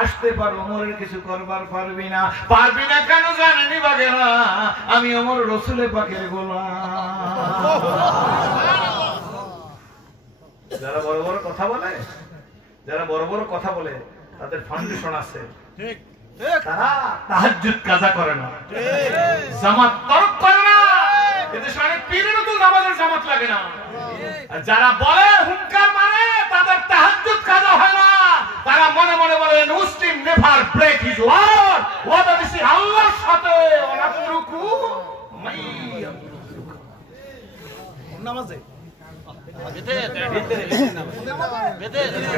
আসতে পারো, ওমরের কিছু করবার পারবি না। পারবি না কেন জানেনি বাঘেরা? আমি ওমর রাসূল পাকের গোলাম। যারা বড় বড় কথা বলে, যারা বড় বড় কথা বলে, তাদের ফাউন্ডেশন আছে, ঠিক? তারা তাহাজ্জুদ কাজা করে না, জামাত তরক করে না। এতে সাড়ে পীরেরও তো নামাজের জামাত লাগে না। আর যারা বলে হুঙ্কার মারে, তাদের তাহাজ্জুদ কাজা হয় না। তারা মনে মনে বলে মুসলিম নেভার ব্রেক হিজ ওয়ার্ড, ওয়াদা দিছি আল্লাহর সাথে, ওয়ানাতরুকু মাইয়াতরুকু। নামাজে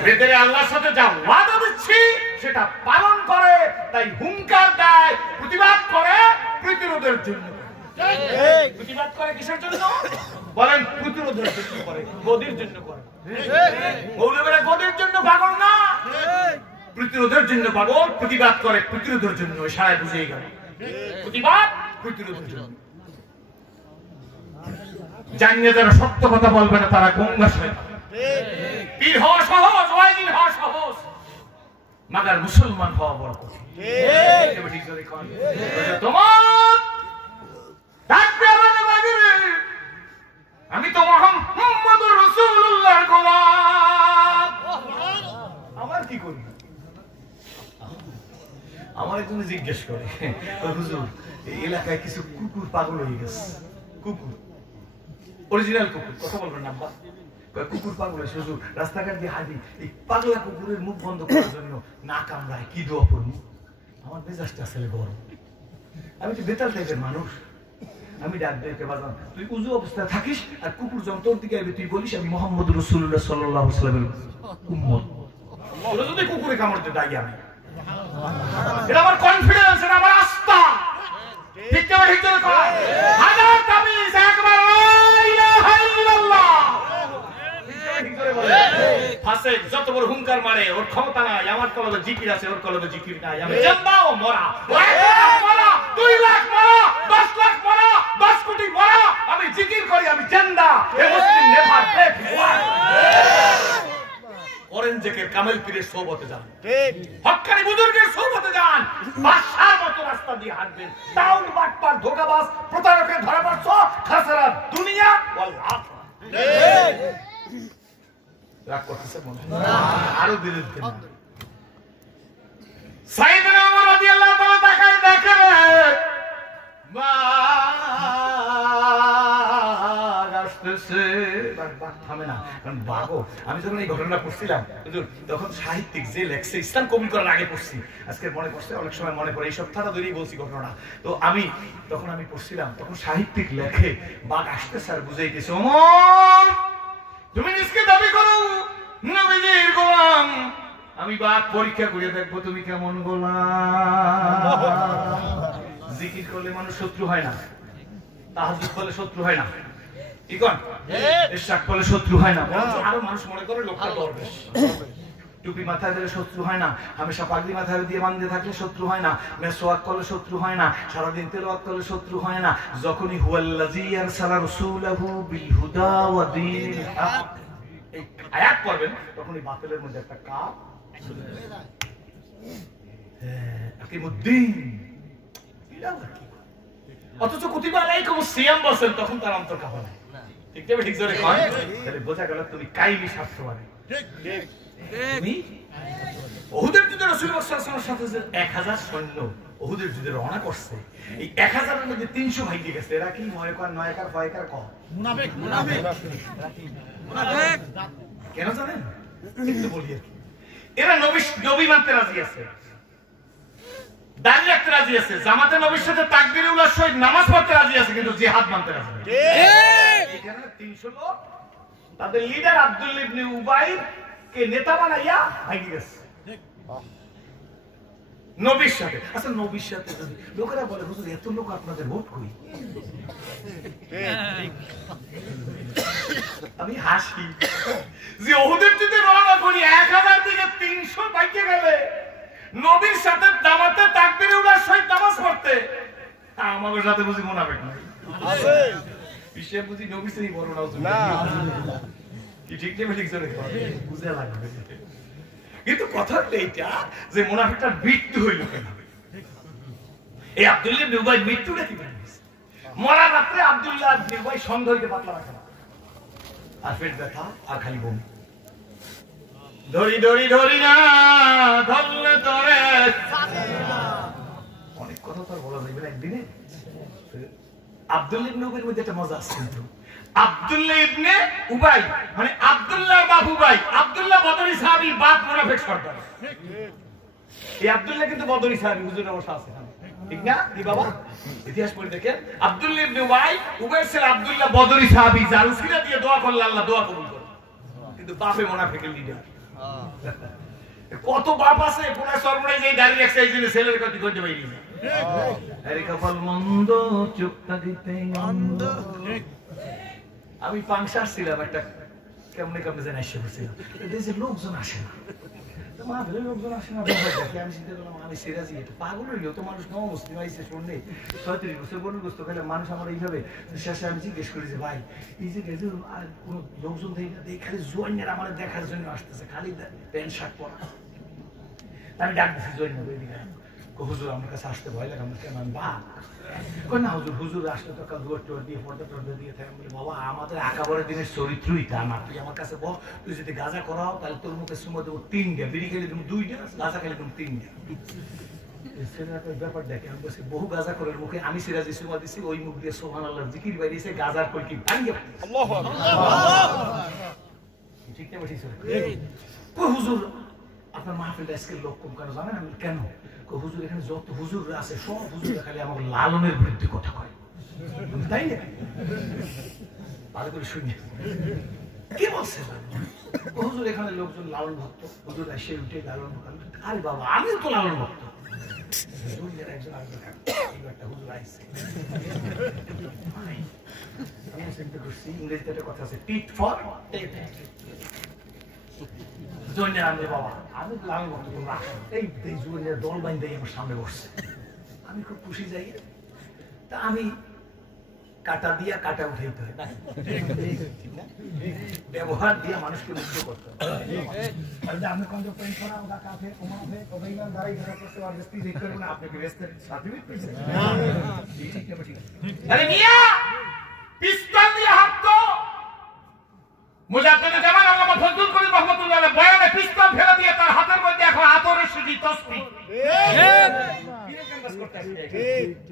ভেতরে আল্লাহর সাথে যা ওয়াদা দিচ্ছি সেটা পালন করে, তাই হুঙ্কার দেয়, প্রতিবাদ করে প্রতিরোধের জন্য। প্রতিবাদ করে কিসের জন্য? বলেন প্রতিরোধের জন্য করে, গদির জন্য করে। মৌলবীরা গদির জন্য পাগল না, প্রতিরোধের জন্য পাগল, প্রতিবাদ করে প্রতিরোধের জন্য। সারায় বুঝিয়ে গেল প্রতিবাদ প্রতিরোধের জন্য। জানিয়ে যারা সত্য কথা বলবে না তারা গঙ্গা শয়তান। পীর হওয়া সহজ, ওয়াইজিন হওয়া সহজ, মাগার মুসলমান হওয়া বড় কঠিন। তোমার থাকবে আমাদের বাজারে, আমি তো মুহাম্মদুর রাসূলুল্লাহর গোলাম। আমার কি করি? আমার একজন জিজ্ঞেস করে, হুজুর এই এলাকায় কিছু কুকুর পাগল হয়ে গেছে। কুকুর, অরিজিনাল কুকুর, কথা বলবেন না আব্বা। কুকুর পাগল হয়েছে হুজুর, রাস্তাঘাট দিয়ে হাঁটি, এই পাগলা কুকুরের মুখ বন্ধ করার জন্য না কামড়ায়, কি দোয়া করবো? আমার মেজাজটা আসলে গরম। আমি তো বেতাল টাইপের মানুষ। আমি ডাক দেখে বাজান, তুই উজু অবস্থায় থাকিস আর কুকুর যখন তোর দিকে আসবে তুই বলিস আমি মুহাম্মদুর রাসূলুল্লাহ সাল্লাল্লাহু আলাইহি ওয়াসাল্লামের উম্মত। ওরা যদি কুকুরে কামড়তে দাঁড়িয়ে আমি, এটা আমার কনফিডেন্স, এটা আমার আস্থা। ঠিক আছে, ঠিক আছে। হাজার তাবিজ একবার লা ইলাহা ইল্লাল্লাহ। ফাসে যত বড় হুঙ্কার মারে, ওর ক্ষমতা নাই। আমার কলবে জিকির আছে, ওর কলবে জিকির নাই। আমি জিন্দা ও মরা, 2 লাখ মরা, 10 লাখ মরা, 10 কোটি মরা, আমি জিকির করি, আমি জিন্দা। এ মুসলিম নেভার ব্রেক ওয়ান। অরেঞ্জেকের কামেল পীরের সোহবতে যান, ঠিক হক্কানি বুজুর্গের সোহবতে যান, বাদশার মতো রাস্তা দিয়ে হাঁটবেন। টাউন বাটপার ধোঁকাবাজ প্রতারকে ধরা পড়ছ, খাসারা দুনিয়া ওয়াল আখিরাহ। ঠিক রাগ করতেছে মনে না, আরো দিলেন কেন? সাইয়েদনা ওমর রাদিয়াল্লাহু তাআলা তাকায় দেখে আসতেছে, বাঘ থামে না, কারণ বাঘও। আমি যখন এই ঘটনা পড়ছিলাম হুজুর, তখন সাহিত্যিক যে লেখছে ইসলাম কবুল করার আগে পড়ছি, আজকে মনে পড়ছে, অনেক সময় মনে পড়ে, এই সপ্তাহটা ধরেই বলছি ঘটনা। তো আমি পড়ছিলাম, তখন সাহিত্যিক লেখে বাঘ আসতেছে আর বুঝাইতেছে, ওমর তুমি নিজকে দাবি করো নবীজির গোলাম, আমি বাঘ পরীক্ষা করে দেখবো তুমি কেমন গোলাম। জিকির করলে মানুষ শত্রু হয় না, তাহাজ্জুদ করলে শত্রু হয় না, ইশরাক করলে শত্রু হয় না। আরো মানুষ মনে করে লোকটা দরবেশ। টুপি মাথায় দিলে শত্রু হয় না, হামেশা পাগড়ি মাথায় দিয়ে বাঁধতে থাকলে শত্রু হয় না, মেসওয়াক করলে শত্রু হয় না, সারাদিন তেলাওয়াত করলে শত্রু হয় না। যখনই হুয়াল্লাযী আরসালা রাসূলাহু বিল হুদা ওয়া দীনিল হক এই আয়াত পড়বেন, তখনই বাতিলের মধ্যে একটা কাপ চলে যায়। আকিমুদ্দিন, অথচ কুতিবা আলাইকুমুস সিয়াম বলেন, তখন তার অন্তর কাঁপে না। ঠিক আছে, ঠিক জোরে কয়, তাহলে বোঝা গেল তুমি কাইমি স্বার্থবাদী। ঠিক ঠিক। তুমি ওহুদের যুদ্ধে রাসূলুল্লাহ সাল্লাল্লাহু আলাইহি ওয়াসাল্লামের সাথে 1000 সৈন্য ওহুদের যুদ্ধে রওনা করছে। এই 1000 এর মধ্যে 300 ভাইকে গেছে। এরা কি ময়কার নয়কার ফয়কার ক মুনাফিক, মুনাফিক, মুনাফিক। কেন জানেন? একটু বলি আর কি। এরা নবী মানতে রাজি আছে, দাঁড়ি রাখতে রাজি আছে, জামাতে নবীর সাথে তাকবীরে উলার সহিত নামাজ পড়তে রাজি আছে, কিন্তু জিহাদ মানতে রাজি নেই। ঠিক। এখানে 300 লোক তাদের লিডার আব্দুল্লাহ ইবনে উবাই কে নেতা বানাইয়া ভাগি গেছে নবীর সাথে। আচ্ছা, নবীর সাথে লোকেরা বলে হুজুর এত লোক আপনাদের ভোট কই? আমি হাসি যে ওহুদের যুদ্ধে রওনা করি 1000 থেকে 300 বাইকে গেলে নবীর সাথে জামাতে তাকবীরে উলার সহিত নামাজ পড়তে, আমাদের সাথে বুঝি মুনাফিক নাই আছে, বিশেষ বুঝি নবীর সাথে বড় না কি? ঠিক ঠিক ঠিক জোরে বুঝা লাগবে। কিন্তু কথাটা এইটা যে মুনাফিকটার মৃত্যু হইল কেন? এই আব্দুল্লাহ ইবনে উবাই মৃত্যুটা কি হয়েছে? মরা রাত্রে আব্দুল্লাহ ইবনে উবাই সন্দেহকে পাতলা রাখে না, আর পেট ব্যথা আর খালি বমি। ধরি ধরি ধরি না ধরলে তোরে, অনেক কথা তো বলা যাবে না একদিনে। আব্দুল্লাহ ইবনে উবাইয়ের মধ্যে একটা মজা আছে কিন্তু। আব্দুল্লাহ ইবনে উবাই মানে আব্দুল্লাহ বাপ উবাই, আব্দুল্লাহ বদরি সাহাবী, বাপ মুনাফিক সর্দার। এই আব্দুল্লাহ কিন্তু বদরি সাহাবী, হুজুরের বসা আছে, ঠিক না? কি বাবা ইতিহাস পড়ে দেখেন, আব্দুল্লাহ ইবনে উবাই, উবাই ছিল আব্দুল্লাহ বদরি সাহাবী, যার উসিলা দিয়ে দোয়া করলে আল্লাহ দোয়া কবুল করে, কিন্তু বাপে মুনাফিকের লিডার। কত বাপ আছে পুরা সর্বনাই যে দাঁড়ি রাখছে, এই জন্য ছেলের কথা করতে পারি না। আরে কপাল মন্দ চোখটা দিতে অন্ধ, আমি পাংশা ছিলাম একটা কেমনে কেমনে যেন এসে বসছিলাম, দেশের লোকজন আসে না, লোকজন আসে না। আমি চিন্তা করলাম আমি সিরাজি, এটা পাগল হইলেও তো মানুষ নমুসলিম আইসে শুনলে 36 বছর বনুগ্রস্ত খেলে মানুষ আমার এইভাবে। শেষে আমি জিজ্ঞেস করি যে ভাই এই যে আর কোন লোকজন খালি জোয়ানের আমার দেখার জন্য আসতেছে, খালি প্যান্ট শার্ট পরা। আমি ডাক দিচ্ছি জোয়ান, হুজুর আমার কাছে আসতে ভয় লাগে, আমার কেন আমি বাঘ না হুজুর, হুজুর আসলে তো কাল দুয়ার টোয়ার দিয়ে পর্দা টর্দা দিয়ে থাকে। বলি বাবা আমাদের আকাবরের দিনের চরিত্রই তা না, তুই আমার কাছে বল, তুই যদি গাঁজা করাও তাহলে তোর মুখে সুমো দেবো 3টা, বিড়ি খেলে তুমি 2টা, গাঁজা খেলে তুমি 3টা। ব্যাপার দেখে আমি বলছি বহু গাঁজা করার মুখে আমি সিরাজি সুমা দিছি, ওই মুখ দিয়ে সুবহানাল্লাহ জিকির বাইরেছে, গাঁজার কই কি ভাঙ্গে ঠিক না ঠিক হুজুর আপনার মাহফিলটা আজকে লোক কম কেন জানেন? আমি কেন হুজুর এখানে যত হুজুর আছে সব হুজুর খালি আমার লালনের বিরুদ্ধে কথা কয়, তাই না? ভালো করে শুনি কে বলছে হুজুর এখানে লোকজন লালন ভক্ত, হুজুর এসে উঠে লালন ভক্ত। আরে বাবা আমিও তো লালন ভক্ত। একজন একটা হুজুর আইছে, আমি চিন্তা করছি ইংরেজিতে একটা কথা আছে, টিট ফর টেট। জোয়ানের আমি বাবা আমি লাল ভক্ত, তোমরা এই জোয়ানের দল বাইন্দে আমার সামনে বসছে, আমি খুব খুশি যাই। তা আমি কাটা দিয়া কাটা উঠাইতে হয়, ব্যবহার দিয়ে মানুষকে মুক্ত করতে হয়। আমি কন্ট্রোল পয়েন্ট করা ওটা কাফে কমাবে কবেইমান দাঁড়াই ধরা করতে আর বেশি রেট করব না, আপনাকে রেস্টের সার্টিফিকেট পেয়েছেন ঠিক আছে ঠিক আছে। আরে মিয়া পিস্তল দিয়ে হাত তো মুজাদ্দিদ জামান আল্লামা ফজলুল করিম রাহমাতুল্লাহ আলাইহি বয়ানে পিস্তল ফেলে দিয়ে তার হাতের মধ্যে এখন আতরের সুজি তসবিহ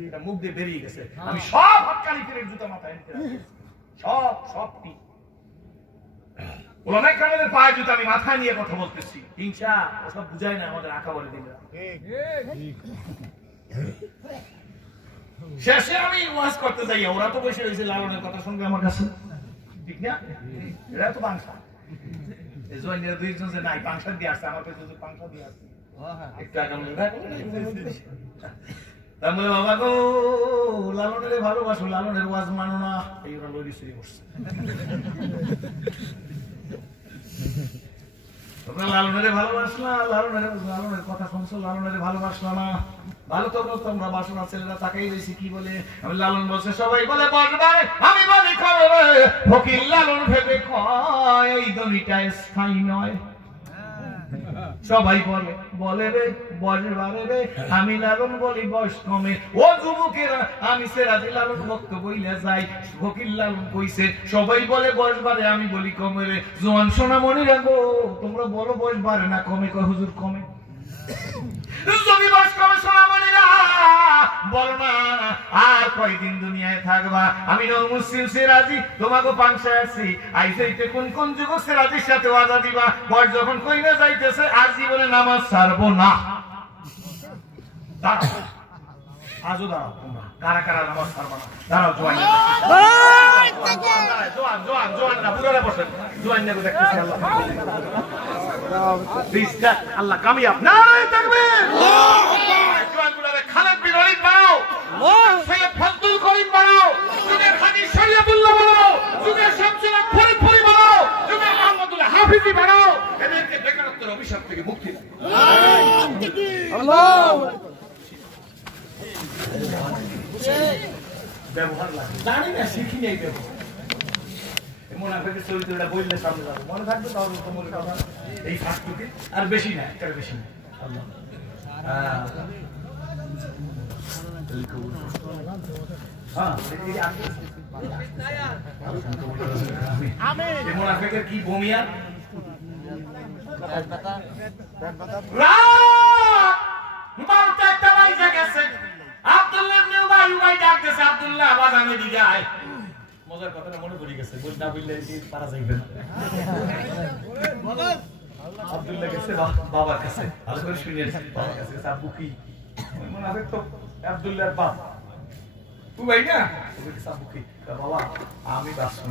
এটা মুখ দিয়ে বেরিয়ে গেছে। আমি সব হক্কানি ফিরের জুতা মাথায় নিতে সব ওলামায়ে কেরামের পায়ে জুতা আমি মাথায় নিয়ে কথা বলতেছি, হিংসা ওসব বুঝাই না আমাদের আঁকা বলে দিলে। শেষে আমি ওয়াজ করতে যাই, ওরা তো বসে রয়েছে লালনের কথা শুনবে আমার কাছে, ঠিক না? এরা তো পাংশা জয়েন্টের দুইজন যে নাই পাংশা দিয়ে আসছে, আমার কাছে পাংশা দিয়ে আসছে একটু আগাম তারপরে বাবা গো লালনের ভালোবাসো, লালনের ওয়াজ মানো না, এই ওরা লড়ি শুরু করছে। তোমরা লালনের ভালোবাসলা, লালনের কথা শুনছো, লালনের ভালোবাসলা না, ভালো তো তোমরা বাসনা ছেলেরা তাকেই বেশি কি বলে। আমি লালন বলছে সবাই বলে বসবারে, আমি বলি খবরে ফকির লালন ভেবে কয় ওই দড়িটা স্থায়ী নয়। সবাই বলে রে বসবারে রে, আমি লালন বলি বয়স কমে। ও যুবকেরা আমি সিরাজি লালন ভক্ত বইলা যাই, ফকির লালন কইছে সবাই বলে বসবারে, আমি বলি কমে রে। জোয়ান সোনামণিরা গো তোমরা বলো বসবারে না কমে, কয় হুজুর কমে। যদি বয়স কমে সোনামণিরা বলো না আর কয়দিন দুনিয়ায় থাকবা। আমি মুসলিম সিরাজি তোমাকে পাংশায় আছি, আইসাইতে কোন কোন যুবক সিরাজির সাথে ওয়াদা দিবা বয়স যখন কইনা যাইতেছে আর জীবনে নামাজ ছাড়বো না। আজও দাঁড়াও তোমরা কারা কারা নামাজ ছাড়বা না, দাঁড়াও জোয়ান জোয়ানরা বুড়ারা বসে জোয়ান নেবো দেখতেছি। আল্লাহ কামিয়াব না তাকবীর। জোয়ানগুলোরে খালেদ বিন ওয়ালিদ বানাও, সৈয়দ ফজলুল করিম বানাও, যুগের হাজী শরীয়তুল্লাহ বানাও, যুগের শামসুল হক ফরিদপুরি বানাও, যুগের মুহাম্মদুল হাফিজি বানাও। এদেরকে বেকারত্বের অভিশাপ থেকে মুক্তি দাও। আল্লাহ ব্যবহার লাগে জানি না, শিখি নেই ব্যবহার। মুনাফিকের চরিত্রটা বললে সামনে যাবে, মনে থাকবে তাহলে তোমার কথা এই ফাঁকটুকে আর বেশি না, একটা বেশি না। আল্লাহ মুনাফিকের কি ভূমিয়া একটা বাইজা গেছে, আব্দুল্লাহ ইবনে উবাই ডাকতেছে, আব্দুল্লাহ বাজানে দিকে আয়। মজার কথাটা মনে পড়ে গেছে, বল না বললে কি পারা যাইবে না। আব্দুল্লাহ গেছে বাবার কাছে, ভালো করে শুনে বাবার কাছে গেছে, আব্বু কি মুনাফিক তো আব্দুল্লাহর বাপ উবাই না, ওই কাছে আব্বু কি বাবা আমি বাসন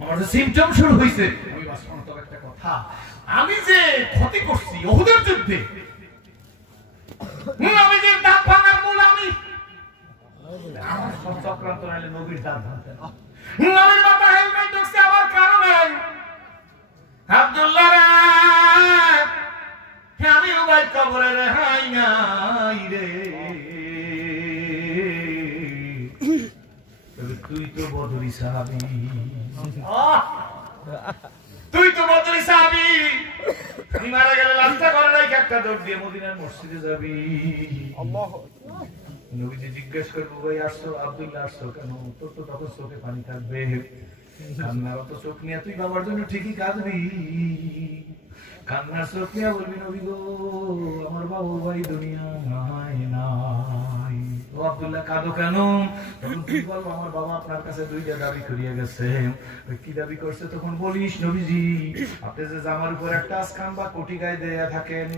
আমার যে সিম্পটম শুরু হইছে, আমি বাসন তো একটা কথা, আমি যে ক্ষতি করছি উহুদের যুদ্ধে, আমি যে দাঁত ভাঙার মূল আমি চক্রান্ত নাইলে নবীর দাঁত ভাঙতেন নবীর মাথা হেলমেট ঢুকছে আমার কারণে আব্দুল্লাহ রে আমি উবাই কবরে রেহাই নাই রে তুই তো বদরি সাহাবী তুই তো বদরি সাহাবী তুই মারা গেলে লাঞ্ছা করে নাই একটা দৌড় দিয়ে মদিনার মসজিদে যাবি আল্লাহু আকবার নবীজি জিজ্ঞেস করবো ভাই আসছো আব্দুল্লাহ আসছো কেন তোর তো তখন চোখে পানি থাকবে কান্নার তো চোখ নিয়ে তুই বাবার জন্য ঠিকই কাঁদবি কান্নার চোখ নিয়ে বলবি নবী গো আমার বাবু ভাই দুনিয়া নাই নাই ও আব্দুল্লাহ কাঁদো কেন তখন তুই বলবো আমার বাবা আপনার কাছে দুইটা দাবি করিয়া গেছে কি দাবি করছে তখন বলিস নবীজি আপনি যে জামার উপর একটা আসকান বা কোটি গায়ে দেয়া থাকেন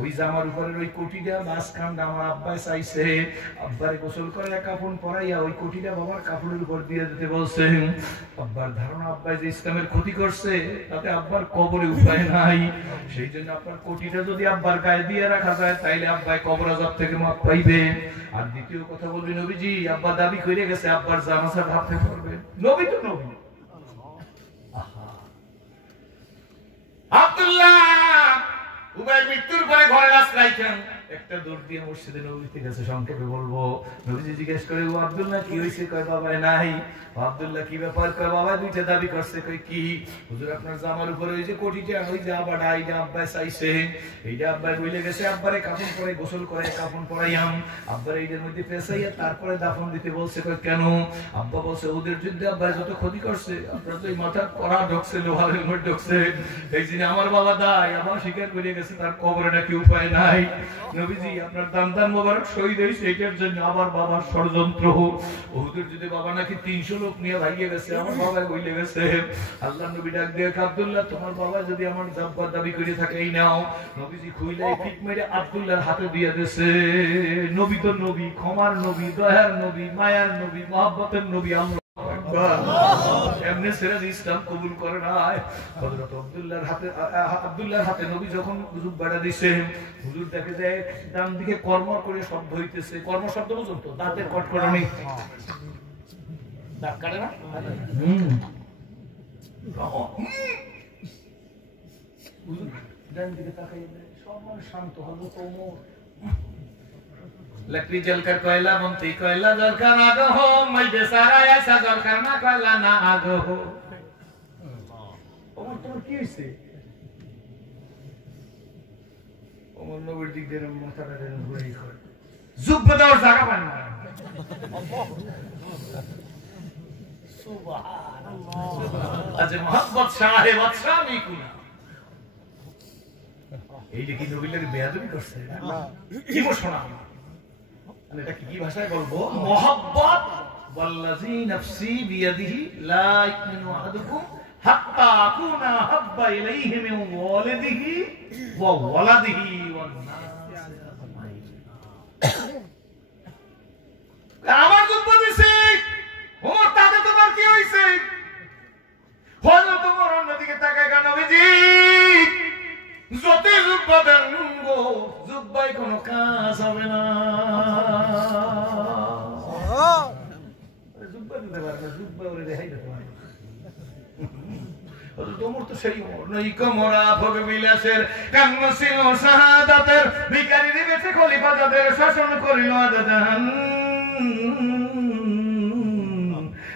ওই জামার উপরের ওই কোটিটা আসকানটা আমার আব্বাই চাইছে আব্বারে গোসল করে কাফন পরাইয়া ওই কোটিটা বাবার কাপড়ের উপর দিয়ে দিতে বলছে আব্বার ধারণা আব্বাই যে ইসলামের ক্ষতি করছে তাতে আব্বার কবরে উপায় নাই সেই জন্য আপনার কোটিটা যদি আব্বার গায়ে দিয়ে রাখা যায় তাইলে আব্বাই কবর আযাব থেকে মাপ পাইবে আর দ্বিতীয় কথা বলবি নবীজি আব্বা দাবি করে গেছে আব্বার জানাজা ভাবতে পারবে নবী তো নবী আব্দুল্লাহ উবাই মৃত্যুর পরে ঘরে লাশ রাখেন একটা দৌড় দিয়ে মসজিদে নবীতে গেছে সংক্ষেপে বলবো নবীজি জিজ্ঞেস করে ও আব্দুল্লাহ কি হয়েছে কয় বাবা নাই আব্দুল্লাহ কি ব্যাপার কয় বাবা দুইটা দাবি করছে কই কি হুজুর আপনার জামার উপরে ওই যে কোটিটা ওই যে আবাডা এইটা আব্বাই চাইছে এইটা আব্বাই বইলে গেছে আব্বারে কাফন পরে গোসল করে কাফন পরাইয়াম আব্বারে এইটার মধ্যে পেছাইয়া তারপরে দাফন দিতে বলছে কই কেন আব্বা বলছে ওদের যুদ্ধে আব্বাই যত ক্ষতি করছে আপনার তো এই মাথার পড়া ঢুকছে লোহার হেলমেট ঢুকছে এই জন্য আমার বাবা দায় আমার স্বীকার করে গেছে তার কবরে নাকি উপায় নাই নবীজি আপনার দান মোবারক শহীদ হয়েছে এটার জন্য আমার বাবার ষড়যন্ত্র ওহুদের যদি বাবা নাকি 300 লোক নিয়ে ভাগিয়ে গেছে আমার বাবা বইলে গেছে আল্লাহ নবী ডাক দিয়ে আব্দুল্লাহ তোমার বাবা যদি আমার জাব্বার দাবি করে থাকে এই নাও নবীজি খুইলাই ঠিক মেরে আব্দুল্লাহর হাতে দিয়ে দিয়েছে নবী তো নবী ক্ষমার নবী দয়ার নবী মায়ার নবী মহব্বতের নবী আল্লাহ এমনি ছেড়ে ইসলাম কবুল করে নাই হযরত আব্দুল্লাহর হাতে নবী যখন জুব্বাটা দিয়েছে হুজুর দেখে যায় ডান দিকে কর্ম করে শব্দ হইতেছে কর্ম শব্দ বুঝুন তো দাঁতের কটকটানি দাঁত কাটে না হুজুর ডান দিকে তাকাইয়া সব মানুষ শান্ত হলো তোমর लकड़ी जलकर कोयला बनती कोयला जलकर आग हो मैं बेचारा ऐसा जलकर ना कोयला ना आग हो ওমর তোমার কি হইছে ওমর নবীর দিক দিয়ে মাথাটা ঘুরে করে জুব্বা দেওয়ার জায়গা পান না সুবহানাল্লাহ আজ মোহাম্মদ শাহে বাদশাহী কুনা এই যে কি নবীর বেয়াদবি করছে না কি শোনা এটা কি ভাষায় বলবো মোহাব্বত ওয়াল্লাযী নাফসি বিয়াদিহি লা ইয়ামিনু আহাদুকুম হাত্তা আকুনা হাব্বা ইলাইহি মিন ওয়ালিদিহি ওয়া ওয়ালাদিহি ওয়ান নাস আজমাইন আমার জুব্বা দিছে ওমর তাতে তোমার কি হইছে হলো তোমার অন্যদিকে তাকায় কেন নবীজি যতই জুব্বা দেন গো জুব্বাই কোনো কাজ হবে না জুব্বা দিতে পারবে জুব্বা ওরে দেখাই দিতে পারবে তোমার তো সেই নই কমরা ভোগ বিলাসের কান্ন ছিল শাহাদাতের ভিখারি দিবেছে খলিফা যাদের শাসন করিল আদান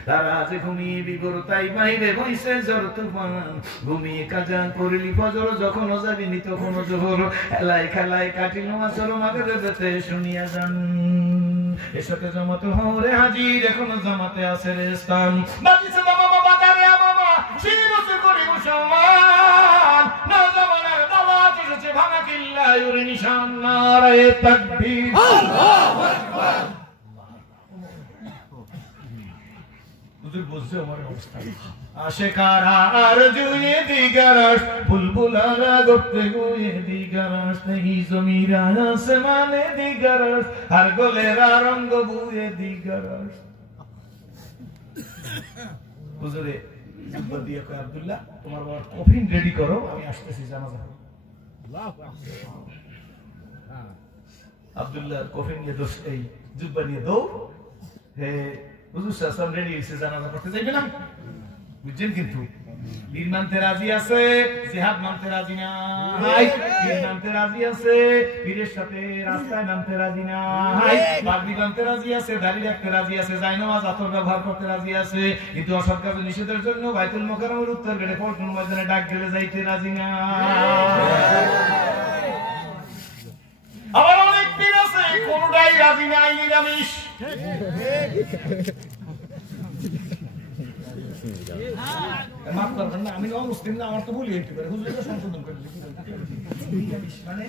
তারা আজ ঘুমিয়ে বিগরতাই বাইরে বইছে জ্বর তুফান ঘুমিয়ে কাজা করিলি ফজর যখন যাবিনি তখন জোহর এলাই খেলায় কাটিল আসর মাকে দেবেতে শুনিয়া যান এসকে জমাতে হরে হাজির এখনো জমাতে আছে রে স্থান বাজিছে মামা বাজারে মামা শিরসে করি মুসলমান না জমানার দাওয়াত এসেছে ভাঙা কিল্লা ইউরে নিশান নারায়ে তাকবীর আল্লাহু আকবার হুজুর বুঝছে আমার অবস্থা আশিকারা আরজুয়ে দিগরাস বুলবুলারা গপ্তে গুয়ে দিগরাস নেহি জমিরা আসমানে দিগরাস আর গোলেরা রঙ্গ বুয়ে দিগরাস হুজুরে জুব্বা দিয়ে কয় আব্দুল্লাহ তোমার বাবার কফিন রেডি করো আমি আসতেছি জানাজা আল্লাহু আকবার আব্দুল্লাহ কফিন নিয়ে দোষ এই জুব্বা নিয়ে দৌড় হে হুজুর সাল্লাল্লাহু রেডি হইছে জানাজা পড়তে যাইবে না বুঝছেন কিন্তু বীর মানতে রাজি আছে জিহাদ মানতে রাজি না বীর মানতে রাজি আছে বীরের সাথে রাস্তায় নামতে রাজি না পাগড়ি মানতে রাজি আছে দাড়ি রাখতে রাজি আছে জায়নামাজ আতর ব্যবহার করতে রাজি আছে কিন্তু অসৎ কাজে নিষেধের জন্য বাইতুল মুকাররমের উত্তর গেটে পল্টন ময়দানে ডাক দিলে যাইতে রাজি না আবার অনেক পীর আছে কোনটাই রাজি নাই নিরামিষ মাফ করবেন না আমি মুসলিম না আমার তো ভুল হইতে পারে হুজুরকে সংশোধন করে মানে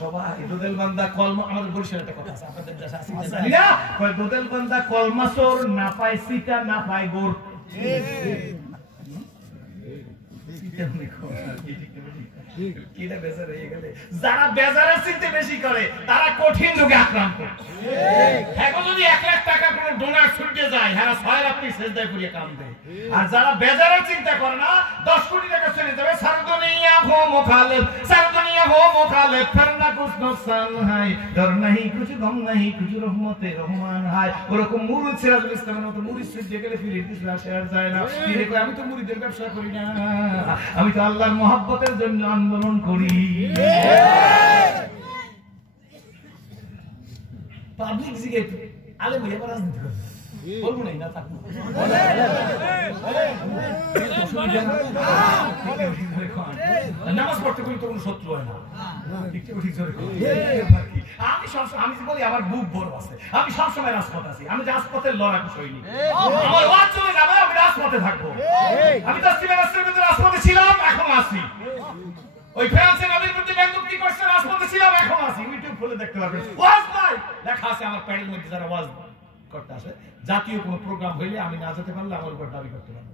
সবাই দোদেল বান্দা কলমা আমাদের বরিশাল একটা কথা আছে আপনাদের দেশে আছে জানি না কয় দোদেল বান্দা কলমা চোর না পায় সিটা না পায় গোর যারা বেজারের চিন্তা বেশি করে তারা কঠিন রোগে আক্রান্ত এখন যদি 1 লাখ টাকা কোনো ডোনার ছুটে যায় হ্যাঁ 6 লাখ সেজদায় করিয়ে কাম দেয় আর যারা বেজারের চিন্তা করে না 10 কোটি টাকা চলে যাবে সারা দুনিয়া হো মুখালিফ সারা দুনিয়া হো মুখালিফ ফরনা কুছ নুকসান হাই ডর नहीं कुछ गम नहीं कुछ रहमতে রহমান হাই ওরকম মুরিদ সিরাজুল ইসলামের মতো মুরিদ সিদ্ধে গেলে ফিরে ইসলাম শেয়ার যায় না তিনি কই আমি তো মুরিদের ব্যবসা করি না আমি তো আল্লাহর মহব্বতের জন্য আন্দোলন করি পাবলিক জিগে আলে বলে রাজনীতি করে বলবো না থাকবো নামাজ পড়তে করি তো কোনো শত্রু হয় না আমি বলি আমার বুক বড় আছে আমি সবসময় রাজপথ আছি আমি রাজপথের লড়াকু সৈনিক আমার ওয়াজ চলে যাবে আমি রাজপথে থাকবো আমি তো রাজপথে ছিলাম এখন আছি ওই ফ্রান্সের নবীর প্রতি ব্যঙ্গোক্তি করছে রাজপথে ছিলাম এখন আছি ইউটিউব খুলে দেখতে পারবেন ওয়াজ নাই লেখা আছে আমার প্যাডের মধ্যে যারা ওয়াজ করতে আসে জাতীয় কোনো প্রোগ্রাম হইলে আমি না যেতে পারলে আমার উপর দাবি করতে পারবো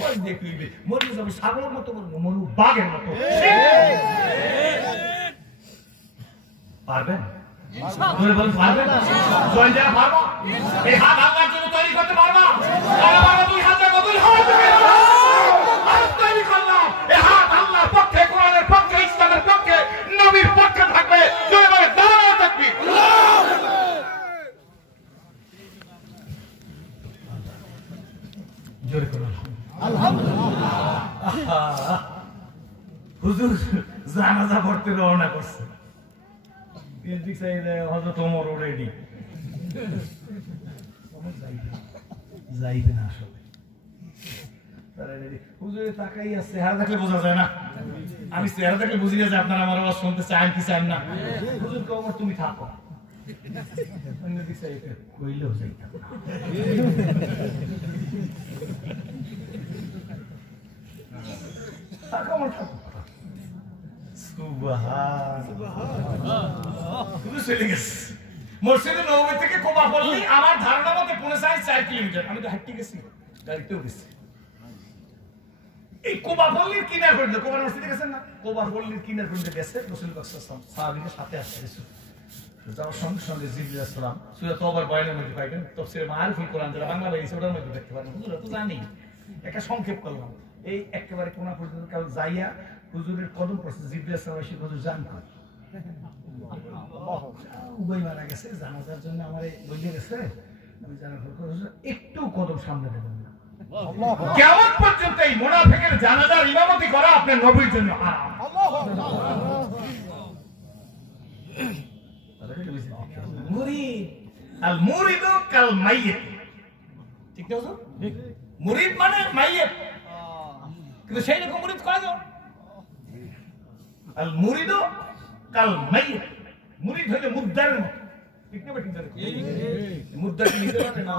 ওয়াজ দেখবি মনে যাবে ছাগলের মতো করবো মনু বাঘের মতো পারবেন পারবেন জয়েন যারা পারবো এই হাত আল্লাহর জন্য তৈরি করতে পারবা পারবা 2000 কবুল হবে তৈরি করলাম এই হাত আল্লাহর পক্ষে কোরআনের পক্ষে ইসলামের পক্ষে নবীর পক্ষে থাকবে জয়বারে দাঁড়ানো থাকবি জোরে করুন আলহামদুলিল্লাহ হুজুর জানাজা পড়তে রওনা করছে বিএনপি চাইলে হযরত ওমর রেডি যাইবে না আসলে তারা রেডি হুজুরে তাকাই আছে চেহারা দেখলে বোঝা যায় না আমি চেহারা দেখলে বুঝি না যে আপনারা আমার আওয়াজ শুনতে চান কি চান না হুজুর কও ওমর তুমি থাকো অন্য দিকে কইলেও যাইতা থাকো আমার থাকো মসজিদে নববী থেকে কোবা পল্লী আমার ধারণা মতে 4 কিলোমিটার আমি তো হাঁটতে গেছি গাড়িতেও গেছি এই কোবা পল্লীর কিনার পর্যন্ত কোবা মসজিদে গেছেন না কোবা পল্লীর কিনার পর্যন্ত গেছে রাসূল পাক সাল্লাল্লাহু আলাইহি ওয়াসাল্লাম সাহাবীদের সাথে আসছে যাওয়ার সঙ্গে সঙ্গে জিবরিল আলাইহিস সালাম সূরা তওবার বয়ানের মধ্যে পাইবেন তাফসীরে মাআরিফুল কোরআন যারা বাংলা বাইরে ওটার মধ্যে দেখতে পারেন হুজুর তো জানি একটা সংক্ষেপ করলাম এই একেবারে কোনা পর্যন্ত কাল যাইয়া হুজুরের কদম পড়ছে জিবরিল আলাইহিস সালাম এসে হুজুর জান কর উভয় মারা গেছে জানাজার জন্য আমারে লইয়ে গেছে আমি জানার পর একটু কদম সামনে দেবেন না কিয়ামত পর্যন্ত এই মুনাফিকের জানাজার ইমামতি করা আপনার নবীর জন্য হারাম মুরিদ আল মুরিদু কাল মাইয়িত ঠিক না হুজুর মুরিদ মানে মাইয়িত কিন্তু সেই রকম মুরিদ কয়জন আল মুরিদু কাল মাইয়িত মুরিদ হইলে মুদ্দারের মতো ঠিক না ঠিক জানেন মুদ্দার কি নিতে পারে না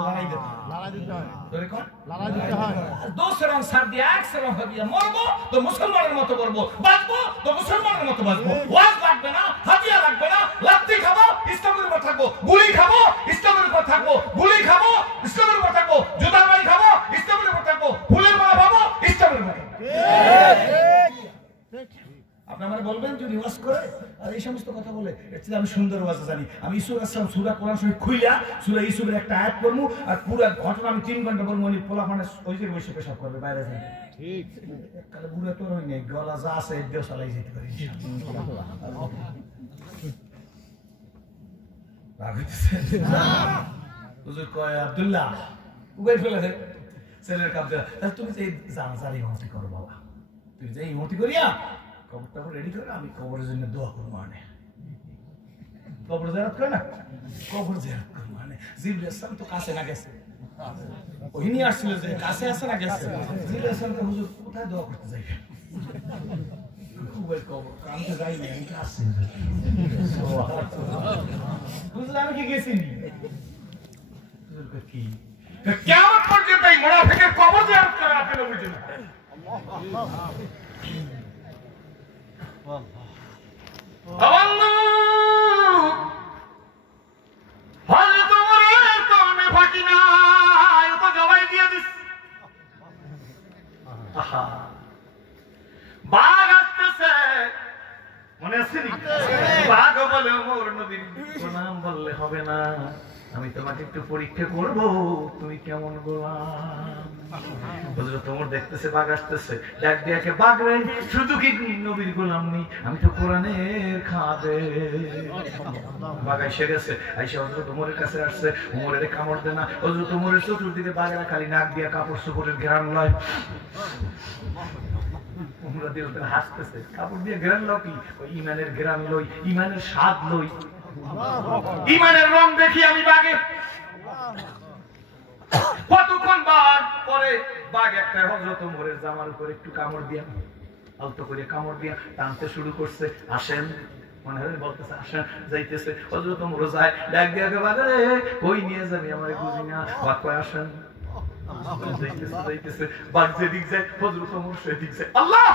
লড়াই দিতে হয় ধরে কোন লড়াই দিতে হয় দোসরং সার দিয়ে একসরং হবিয়া মরবো তো মুসলমানের মতো করবো বাঁচবো তো মুসলমানের মতো বাঁচবো ওয়াজ লাগবে না হাদিয়া লাগবে না লাত্তি খাবো ইসলামের উপর থাকবো গুলি খাবো ইসলামের উপর থাকবো গুলি খাবো ইসলামের উপর থাকবো জুতার বাড়ি খাবো ইসলামের উপর থাকবো ফুলের মালা পাবো ইসলামের উপর থাকবো আপনি আমারে বলবেন যদি ওয়াজ করে আর এই সমস্ত কথা বলে এর আমি সুন্দর ওয়াজ জানি আমি ইসুর আসলাম সূরা কোরআন শরীফ খুইলা সূরা ইসুরের একটা আয়াত পড়মু আর পুরো ঘটনা আমি 3 ঘন্টা বলবো উনি পোলা মানে ওই যে বসে পেশাব করবে বাইরে যাবে ঠিক কালে বুড়া তোর হই নাই গলা যা আছে দেও চালাই যেতে পারি ইনশাআল্লাহ রাগ হইছে না হুজুর কয় আব্দুল্লাহ উগাই ফেলে দেয় ছেলের কাপ দেয়। তাহলে তুমি যে জানাজার ইমামতি করো বাবা, তুমি যে ইমামতি করিয়া কবরটা রেডি করো, আমি কবরের জন্য দোয়া করবো। মানে কবর জিয়ারত করে না, কবর জিয়ারত করবো। মানে জিবরাইল ইসলাম তো কাছে না গেছে, ওহিনী আসছিল যে কাছে আছে না গেছে। জিবরাইল ইসলামকে হুজুর কোথায় দোয়া করতে যাইবেন? কবর আমি তো যাইনি, আমি তো আসছি হুজুর, আমি কি গেছি কি কিয়ামত পর্যন্ত এই মুনাফিকের কবর জিয়ারত করেন আপনি নবীর জন্য। হযরত ওমরের কর্ণে ফাঁকি নাই, ও তো জবাই দিয়ে দিস। বাঘ আসতেছে, মনে আছে নি? বাঘ বলে ওমর নবীর নাম বললে হবে না, আমি তোমাকে একটু পরীক্ষা করব, তুমি কেমন গোলাম। হযরত ওমর দেখতেছে বাঘ আসতেছে, ডাক দিয়ে কে বাঘ রে, শুধু কি নবীর গোলাম নি, আমি তো কোরআনের খাদেম। বাঘ এসে গেছে, আইসা হযরত ওমরের কাছে আসছে, ওমরের কামড় দেয় না। হযরত ওমরের চতুর্দিকে বাঘেরা খালি নাক দিয়া কাপড় চোপড়ের ঘ্রাণ লয়। ওমর রাদিয়াল্লাহু আনহু হাসতেছে, কাপড় দিয়ে ঘ্রাণ লয় কি? ওই ঈমানের ঘ্রাণ লই, ঈমানের স্বাদ লই, ঈমানের রং দেখি আমি বাঘে। কতক্ষণ বাঘ পরে বাঘ একটা হযরত ওমরের জামার উপর একটু কামড় দিয়া, আলতো করে কামড় দিয়া টানতে শুরু করছে। আসেন, মনে হয় বলতেছে আসেন, যাইতেছে। হযরত ওমর যায়, ডাক দিয়া বাঘ রে, কই নিয়ে যাবি আমারে বুঝি না। বাঘ কয় আসেন, যাইতেছে যাইতেছে। বাঘ যেদিক যায় হযরত ওমর সেদিক যায়। আল্লাহ,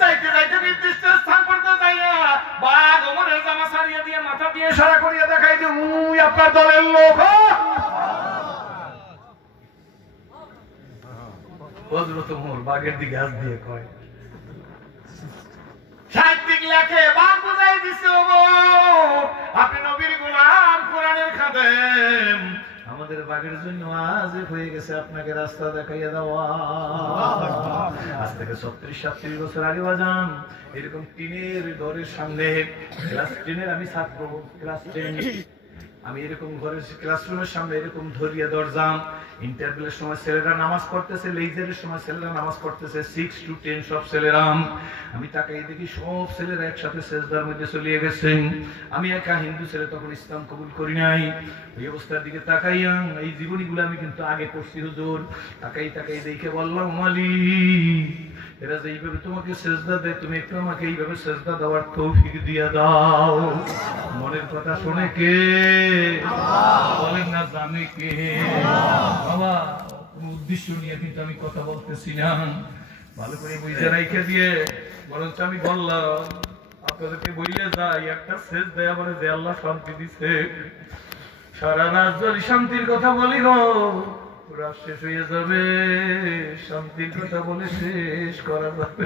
যাইতে যাইতে নির্দিষ্ট স্থান পর্যন্ত যাইয়া বাঘ ওমরের জামা ছাড়িয়ে দিয়ে মাথা দিয়ে ইশারা করিয়া দেখাই যে মুই আপনার দলের লোক। হযরত ওমর বাঘের দিকে হাত দিয়ে কয়, সাহিত্যিক লেখে বাঘ বুঝাই দিছে ওমর আপনি নবীর গোলাম, কোরআনের খাদেম, আমাদের বাঘের জন্য আজ হয়ে গেছে আপনাকে রাস্তা দেখাইয়া দেওয়া। আজ থেকে 36-37 বছর আগে বাজান এরকম টিনের ঘরের সামনে, ক্লাস 10-এর আমি ছাত্র, ক্লাস 10, আমি এরকম ঘরের ক্লাসরুমের সামনে এরকম ধরিয়া দরজাম। ইন্টারভেলের সময় ছেলেরা নামাজ পড়তেছে, লেজারের সময় ছেলেরা নামাজ পড়তেছে, 6 to 10 সব ছেলেরা। আমি তাকাই দেখি সব ছেলেরা একসাথে সেজদার মধ্যে চলিয়ে গেছেন। আমি একা হিন্দু ছেলে, তখন ইসলাম কবুল করি নাই। ওই অবস্থার দিকে তাকাইয়া, এই জীবনীগুলো আমি কিন্তু আগে পড়ছি হুজুর, তাকাই তাকাই দেখে বললাম, মালিক এরা যে এইভাবে তোমাকে সেজদা দেয়, তুমি একটু আমাকে এইভাবে সেজদা দেওয়ার তৌফিক দিয়া দাও। মনের কথা শুনে কে বলেন না, জানে কে? বাবা কোন উদ্দেশ্য নিয়ে কিন্তু আমি কথা বলতেছি না, ভালো করে বুঝে রেখে দিয়ে বরঞ্চ আমি বললাম আপনাদেরকে বললে যাই, একটা সেজদা আমার যে আল্লাহ শান্তি দিছে, সারা রাত যদি শান্তির কথা বলি গো রাত শেষ হয়ে যাবে, শান্তির কথা বলে শেষ করা যাবে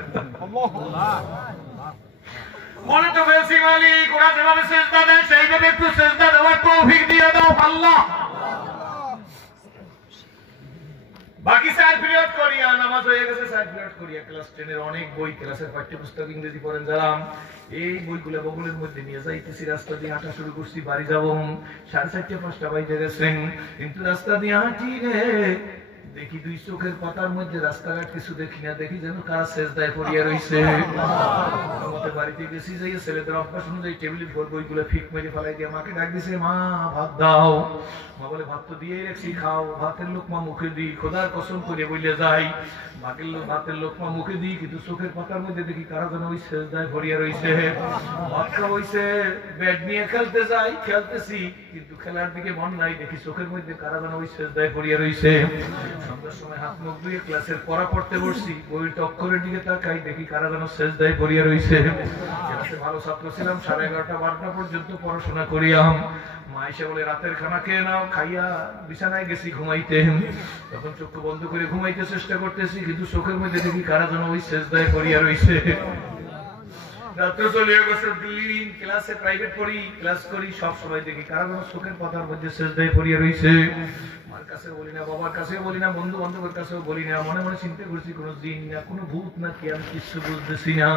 বলে তো বলছি মালিক, ওরা যেভাবে সেজদা দেয় সেইভাবে একটু সেজদা দেওয়ার তৌফিক দিয়ে দাও আল্লাহ। বাকি 4 পিরিয়ড করিয়া নামাজ হয়ে গেছে, 4 পিরিয়ড করিয়া ক্লাস 10-এর অনেক বই, ক্লাসের পাঠ্যপুস্তক ইংরেজি পড়েন যারা, এই বইগুলো বগলের মধ্যে নিয়ে যাইতেছি, রাস্তা দিয়ে হাঁটা শুরু করছি, বাড়ি যাবো 4:30-5টা বাজে গেছেন। কিন্তু রাস্তা দিয়ে হাঁটি রে, দেখি দুই চোখের পাতার মধ্যে রাস্তাঘাট কিছু দেখি না, দেখি যেন কারা সেজদায় পড়িয়া রইছে। আমাদের বাড়িতে গেছি, যাই ছেলেদের অভ্যাস অনুযায়ী টেবিলের উপর বইগুলো ফিক মেরে ফেলাই দিয়ে মাকে ডাক দিছে, মা ভাত দাও। মা বলে ভাত তো দিয়েই রাখছি, খাও। ভাতের লোকমা মুখে দিই, খোদার কসম করে বইলে যাই, ভাতের লোকমা মুখে দিই, কিন্তু চোখের পাতার মধ্যে দেখি কারা যেন ওই সেজদায় পড়িয়া রইছে। ভাত খাওয়া হইছে, ব্যাট নিয়ে খেলতে যাই, খেলতেছি কিন্তু খেলার দিকে মন নাই, দেখি চোখের মধ্যে কারা যেন ওই সেজদায় পড়িয়া রইছে। সন্ধ্যার সময় হাত মুখ ধুয়ে ক্লাসের পড়া পড়তে বসছি, বইয়ের অক্ষরের দিকে তাকাই, দেখি কারা যেন সেজদায় পড়িয়া রইছে। ক্লাসে ভালো ছাত্র ছিলাম, 11:30-12টা পর্যন্ত পড়াশোনা করিয়াম। মা এসে বলে রাতের খানা খেয়ে নাও, খাইয়া বিছানায় গেছি ঘুমাইতে। তখন চক্ষু বন্ধ করে ঘুমাইতে চেষ্টা করতেছি, কিন্তু চোখের মধ্যে দেখি কারা যেন ওই সেজদায় পড়িয়া রইছে। রাত্রে চলে গেছে, দিন ক্লাসে প্রাইভেট পড়ি, ক্লাস করি, সব সময় দেখি কারা যেন চোখের পাতার মধ্যে সেজদায় পড়িয়া রইছে। মার কাছে বলি না, বাবার কাছেও বলি না, বন্ধু বান্ধবের কাছেও বলি না, মনে মনে চিন্তা করছি কোনো জিন না, কোনো ভূত না কি, আমি কিছু বুঝতেছি না।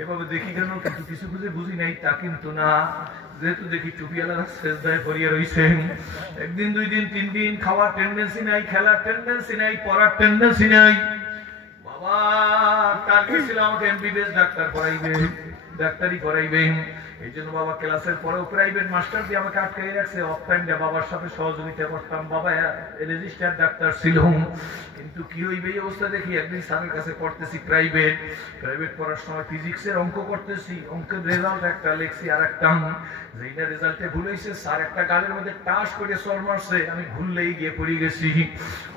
এভাবে দেখি কেন, কিন্তু কিছু বুঝে বুঝি নাই তা কিন্তু না। যেহেতু দেখি টুপিওয়ালারা সেজদায় পড়িয়ে রইছে, একদিন 2 দিন 3 দিন খাওয়ার টেন্ডেন্সি নাই, খেলার টেন্ডেন্সি নাই, পড়ার টেন্ডেন্সি নাই। বাবা টার্গেট ছিল আমাকে এমবিবিএস ডাক্তার পড়াইবে, ডাক্তারি পড়াইবে। এই জন্য বাবা ক্লাসের পরেও প্রাইভেট মাস্টার দিয়ে আমাকে আটকাই রাখছে। অফ টাইম দিয়ে বাবার সাথে সহযোগিতা করতাম। বাবা রেজিস্টার ডাক্তার ছিল, কিন্তু কি হইবে এই অবস্থা দেখি একদিন স্যারের কাছে পড়তেছি প্রাইভেট পড়ার সময় ফিজিক্সের অঙ্ক করতেছি, অঙ্কের রেজাল্ট একটা লিখছি আর একটা, যেইটা রেজাল্টে ভুল হয়েছে স্যার একটা গালের মধ্যে টাস করে সর মারছে, আমি ভুললেই গিয়ে পড়ে গেছি।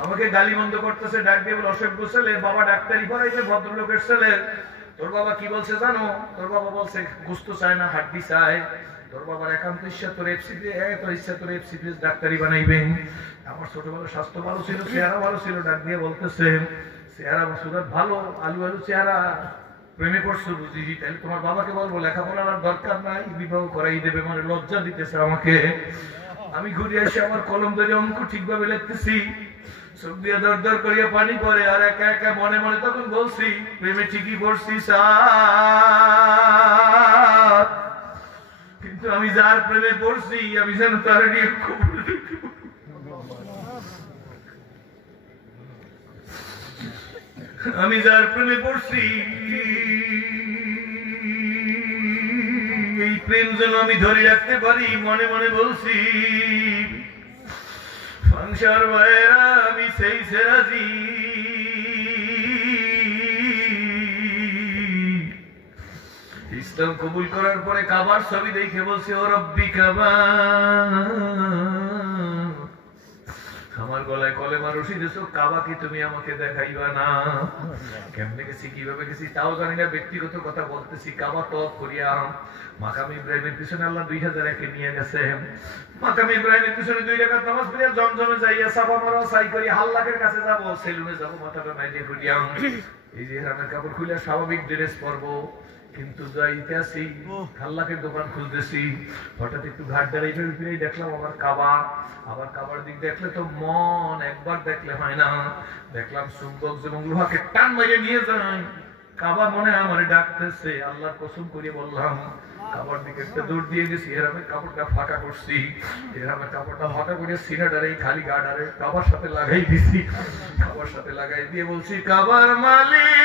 আমাকে গালি বন্ধ করতেছে, ডাক দিয়ে বলে অসভ্য ছেলে, বাবা ডাক্তারি পড়াইছে ভদ্রলোকের ছেলে। তোর বাবা কি বলছে জানো? তোর বাবা বলছে গোস্ত চায় না, হাড্ডি চায়। তোর বাবার একান্ত ইচ্ছা তোর এফসিপিএস ডাক্তারি বানাইবেন। আমার ছোটবেলা স্বাস্থ্য ভালো ছিল, চেহারা ভালো ছিল, ডাক দিয়ে বলতেছে চেহারা সুরত ভালো, আলু আলু চেহারা, প্রেমে করছো বুঝি, তাহলে তোমার বাবাকে বলবো লেখাপড়ার আর দরকার নাই, বিবাহ করাই দেবে। মানে লজ্জা দিতেছে আমাকে। আমি ঘুরে এসে আমার কলম ধরে অঙ্ক ঠিকভাবে লিখতেছি, চোখ দিয়ে দর দর করিয়া পানি পড়ে, আর একা একা মনে মনে তখন বলছি প্রেমে ঠিকই পড়ছি স্যার, কিন্তু আমি যার প্রেমে পড়ছি আমি যেন তার নিয়ে আমি যার প্রেমে পড়ছি এই প্রেম যেন আমি ধরে রাখতে পারি। মনে মনে বলছি সংসার ভাইয়েরা আমি সেই সেরাজি, ইসলাম কবুল করার পরে কাবার ছবি দেখে বলছে ও রব্বি কাবা, আমার গলায় কলেমা রশি দিয়েছো, কাবা কি তুমি আমাকে দেখাইবা না? কেমনে গেছি কিভাবে গেছি তাও জানি না, ব্যক্তিগত কথা বলতেছি। কাবা তওয়াফ করিয়া মাকাম ইব্রাহিমের পিছনে আল্লাহ 2001-এ নিয়ে গেছে। মাকাম ইব্রাহিমের পিছনে 2 রাকাত নামাজ পড়িয়া জমজমে যাইয়া সাফা মারওয়া সাই করি, হাল্লাকের কাছে যাব, সেলুনে যাব, মাথাটা নাইতে করিয়া এই যে ইহরামের কাপড় খুলে স্বাভাবিক ড্রেস পরবো, কিন্তু যাইতে আসি হাল্লাকের দোকান খুলতেছি, হঠাৎ একটু ঘাট দাঁড়িয়ে ফিরে দেখলাম আবার কাবা। আবার কাবার দিক দেখলে তো মন একবার দেখলে হয় না, দেখলাম চুম্বক যেমন লোহাকে টান মেরে নিয়ে যায়, কাবা মনে আমার ডাকতেছে। আল্লাহর কসম করে বললাম কাবার দিকে একটা দৌড় দিয়ে গেছি, এরামের কাপড়টা ফাঁকা করছি, এরামের কাপড়টা ফাঁকা করে সিনাডারে খালি গাডারে কাবার সাথে লাগাই দিছি। কাবার সাথে লাগাই দিয়ে বলছি কাবার মালিক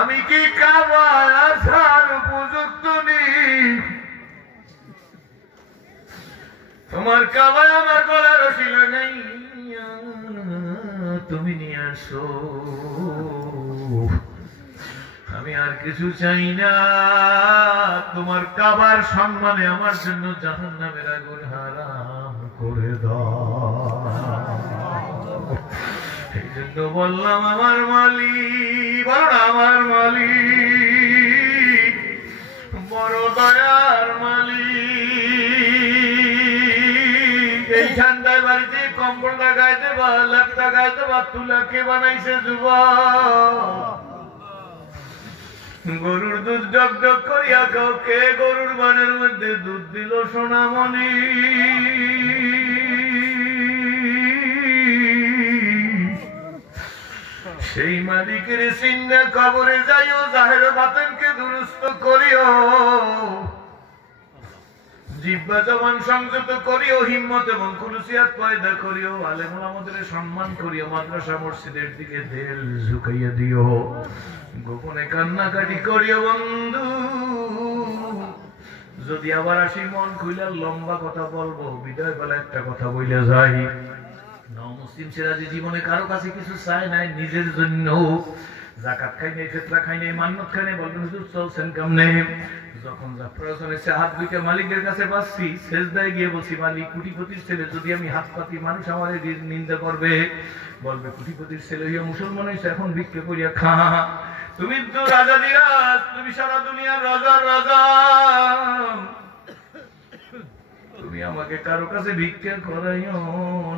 আমি কি কাবার আসার উপযুক্ত নেই? তোমার কাবায় আমার গলা রশি লাগাই তুমি নিয়ে আসো, আমি আর কিছু চাই না। তোমার কাবার সম্মানে আমার জন্য জাহান্নামের আগুন হারাম করে দাও। এই জন্য বললাম আমার মালিক, বলো না আমার মালিক বড় দয়ার মালিক। এই ঠান্ডায় বাড়িতে কম্বলটা গায়ে দেবা, ল্যাপটা গায়ে দেবা, তুলা কে বানাইছে যুবক? গরুর দুধ ডক ডক করিয়া খাও, কে গরুর বানের মধ্যে দুধ দিল সোনামণি? সেই মালিকের চিন্তা কবরে যাইও, জাহের বাতেনকে দুরুস্ত করিও, জিহ্বা জবান সংযত করিও, হিম্মত এবং খুলুসিয়াত পয়দা করিও, আলেম ওলামাদের সম্মান করিও, মাদ্রাসা মসজিদের দিকে দেল ঝুঁকাইয়া দিও, গোপনে কান্নাকাটি করিও বন্ধু। যদি আবার আসি মন খুইলা লম্বা কথা বলবো, বিদায় বেলা একটা কথা বইলে যাই। মুসলিম সিরাজি জীবনে কারো কাছে কিছু চায় নাই, নিজের জন্য। যাকাত খাই নাই, ফিতরা খাই নাই, মান্নত খাই নাই, বলবেন হুজুর চলছেন কেমনে? যখন যা প্রয়োজন হয়েছে হাত দুইটা মালিকের কাছে পাচ্ছি, সেজদায় গিয়ে বলছি মালিক কোটিপতির ছেলে যদি আমি হাত পাতি মানুষ আমার নিন্দা করবে, বলবে কোটিপতির ছেলে হইয়া মুসলমান হয়েছে এখন ভিক্ষে করিয়া খা। তুমি তো রাজা দিরাজ, তুমি সারা দুনিয়ার রাজার রাজা, তুমি আমাকে কারো কাছে ভিক্ষা করাইও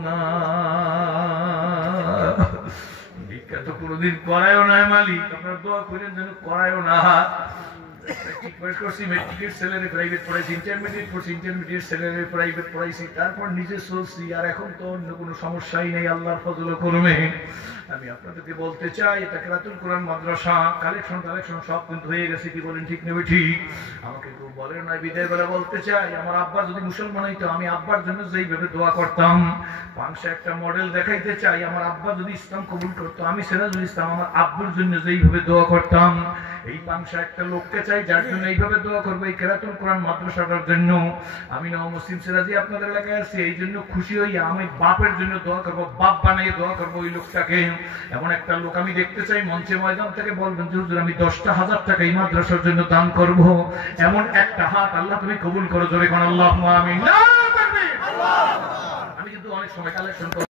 না। ভিক্ষা তো কোনোদিন করাইও না মালিক, আপনার দোয়া করেন যেন করাইও না। তারপর নিজে চলছি, আর এখন তো অন্য কোনো সমস্যাই নেই আল্লাহর ফজল করমে। আমি আপনাদেরকে বলতে চাই এটা কেরাতুল কোরআন মাদ্রাসা কালেকশন সব কিন্তু হয়ে গেছে, কি বলেন ঠিক নেবে ঠিক? আমাকে কেউ বলেন না, বিদায় বেলা বলতে চাই আমার আব্বা যদি মুসলমান হইতো আমি আব্বার জন্য যেইভাবে দোয়া করতাম, পাঁচশো একটা মডেল দেখাইতে চাই আমার আব্বা যদি ইসলাম কবুল করতো আমি সিরাজুল ইসলাম আমার আব্বুর জন্য যেইভাবে দোয়া করতাম, এই পাঁচশো একটা লোককে চাই যার জন্য এইভাবে দোয়া করবো এই কেরাতুল কোরআন মাদ্রাসাটার জন্য। আমি নও মুসলিম সিরাজি আপনাদের এলাকায় আছি, এই জন্য খুশি হইয়া আমি বাপের জন্য দোয়া করবো, বাপ বানিয়ে দোয়া করবো ওই লোকটাকে। এমন একটা লোক আমি দেখতে চাই মঞ্চে ময়দান থেকে বলবেন যে হুজুর আমি 10,000 টাকা এই মাদ্রাসার জন্য দান করব, এমন একটা হাত আল্লাহ তুমি কবুল করো, জোরে কোন আল্লাহুম্মা আমিন। আমি কিন্তু অনেক সময় কালেকশন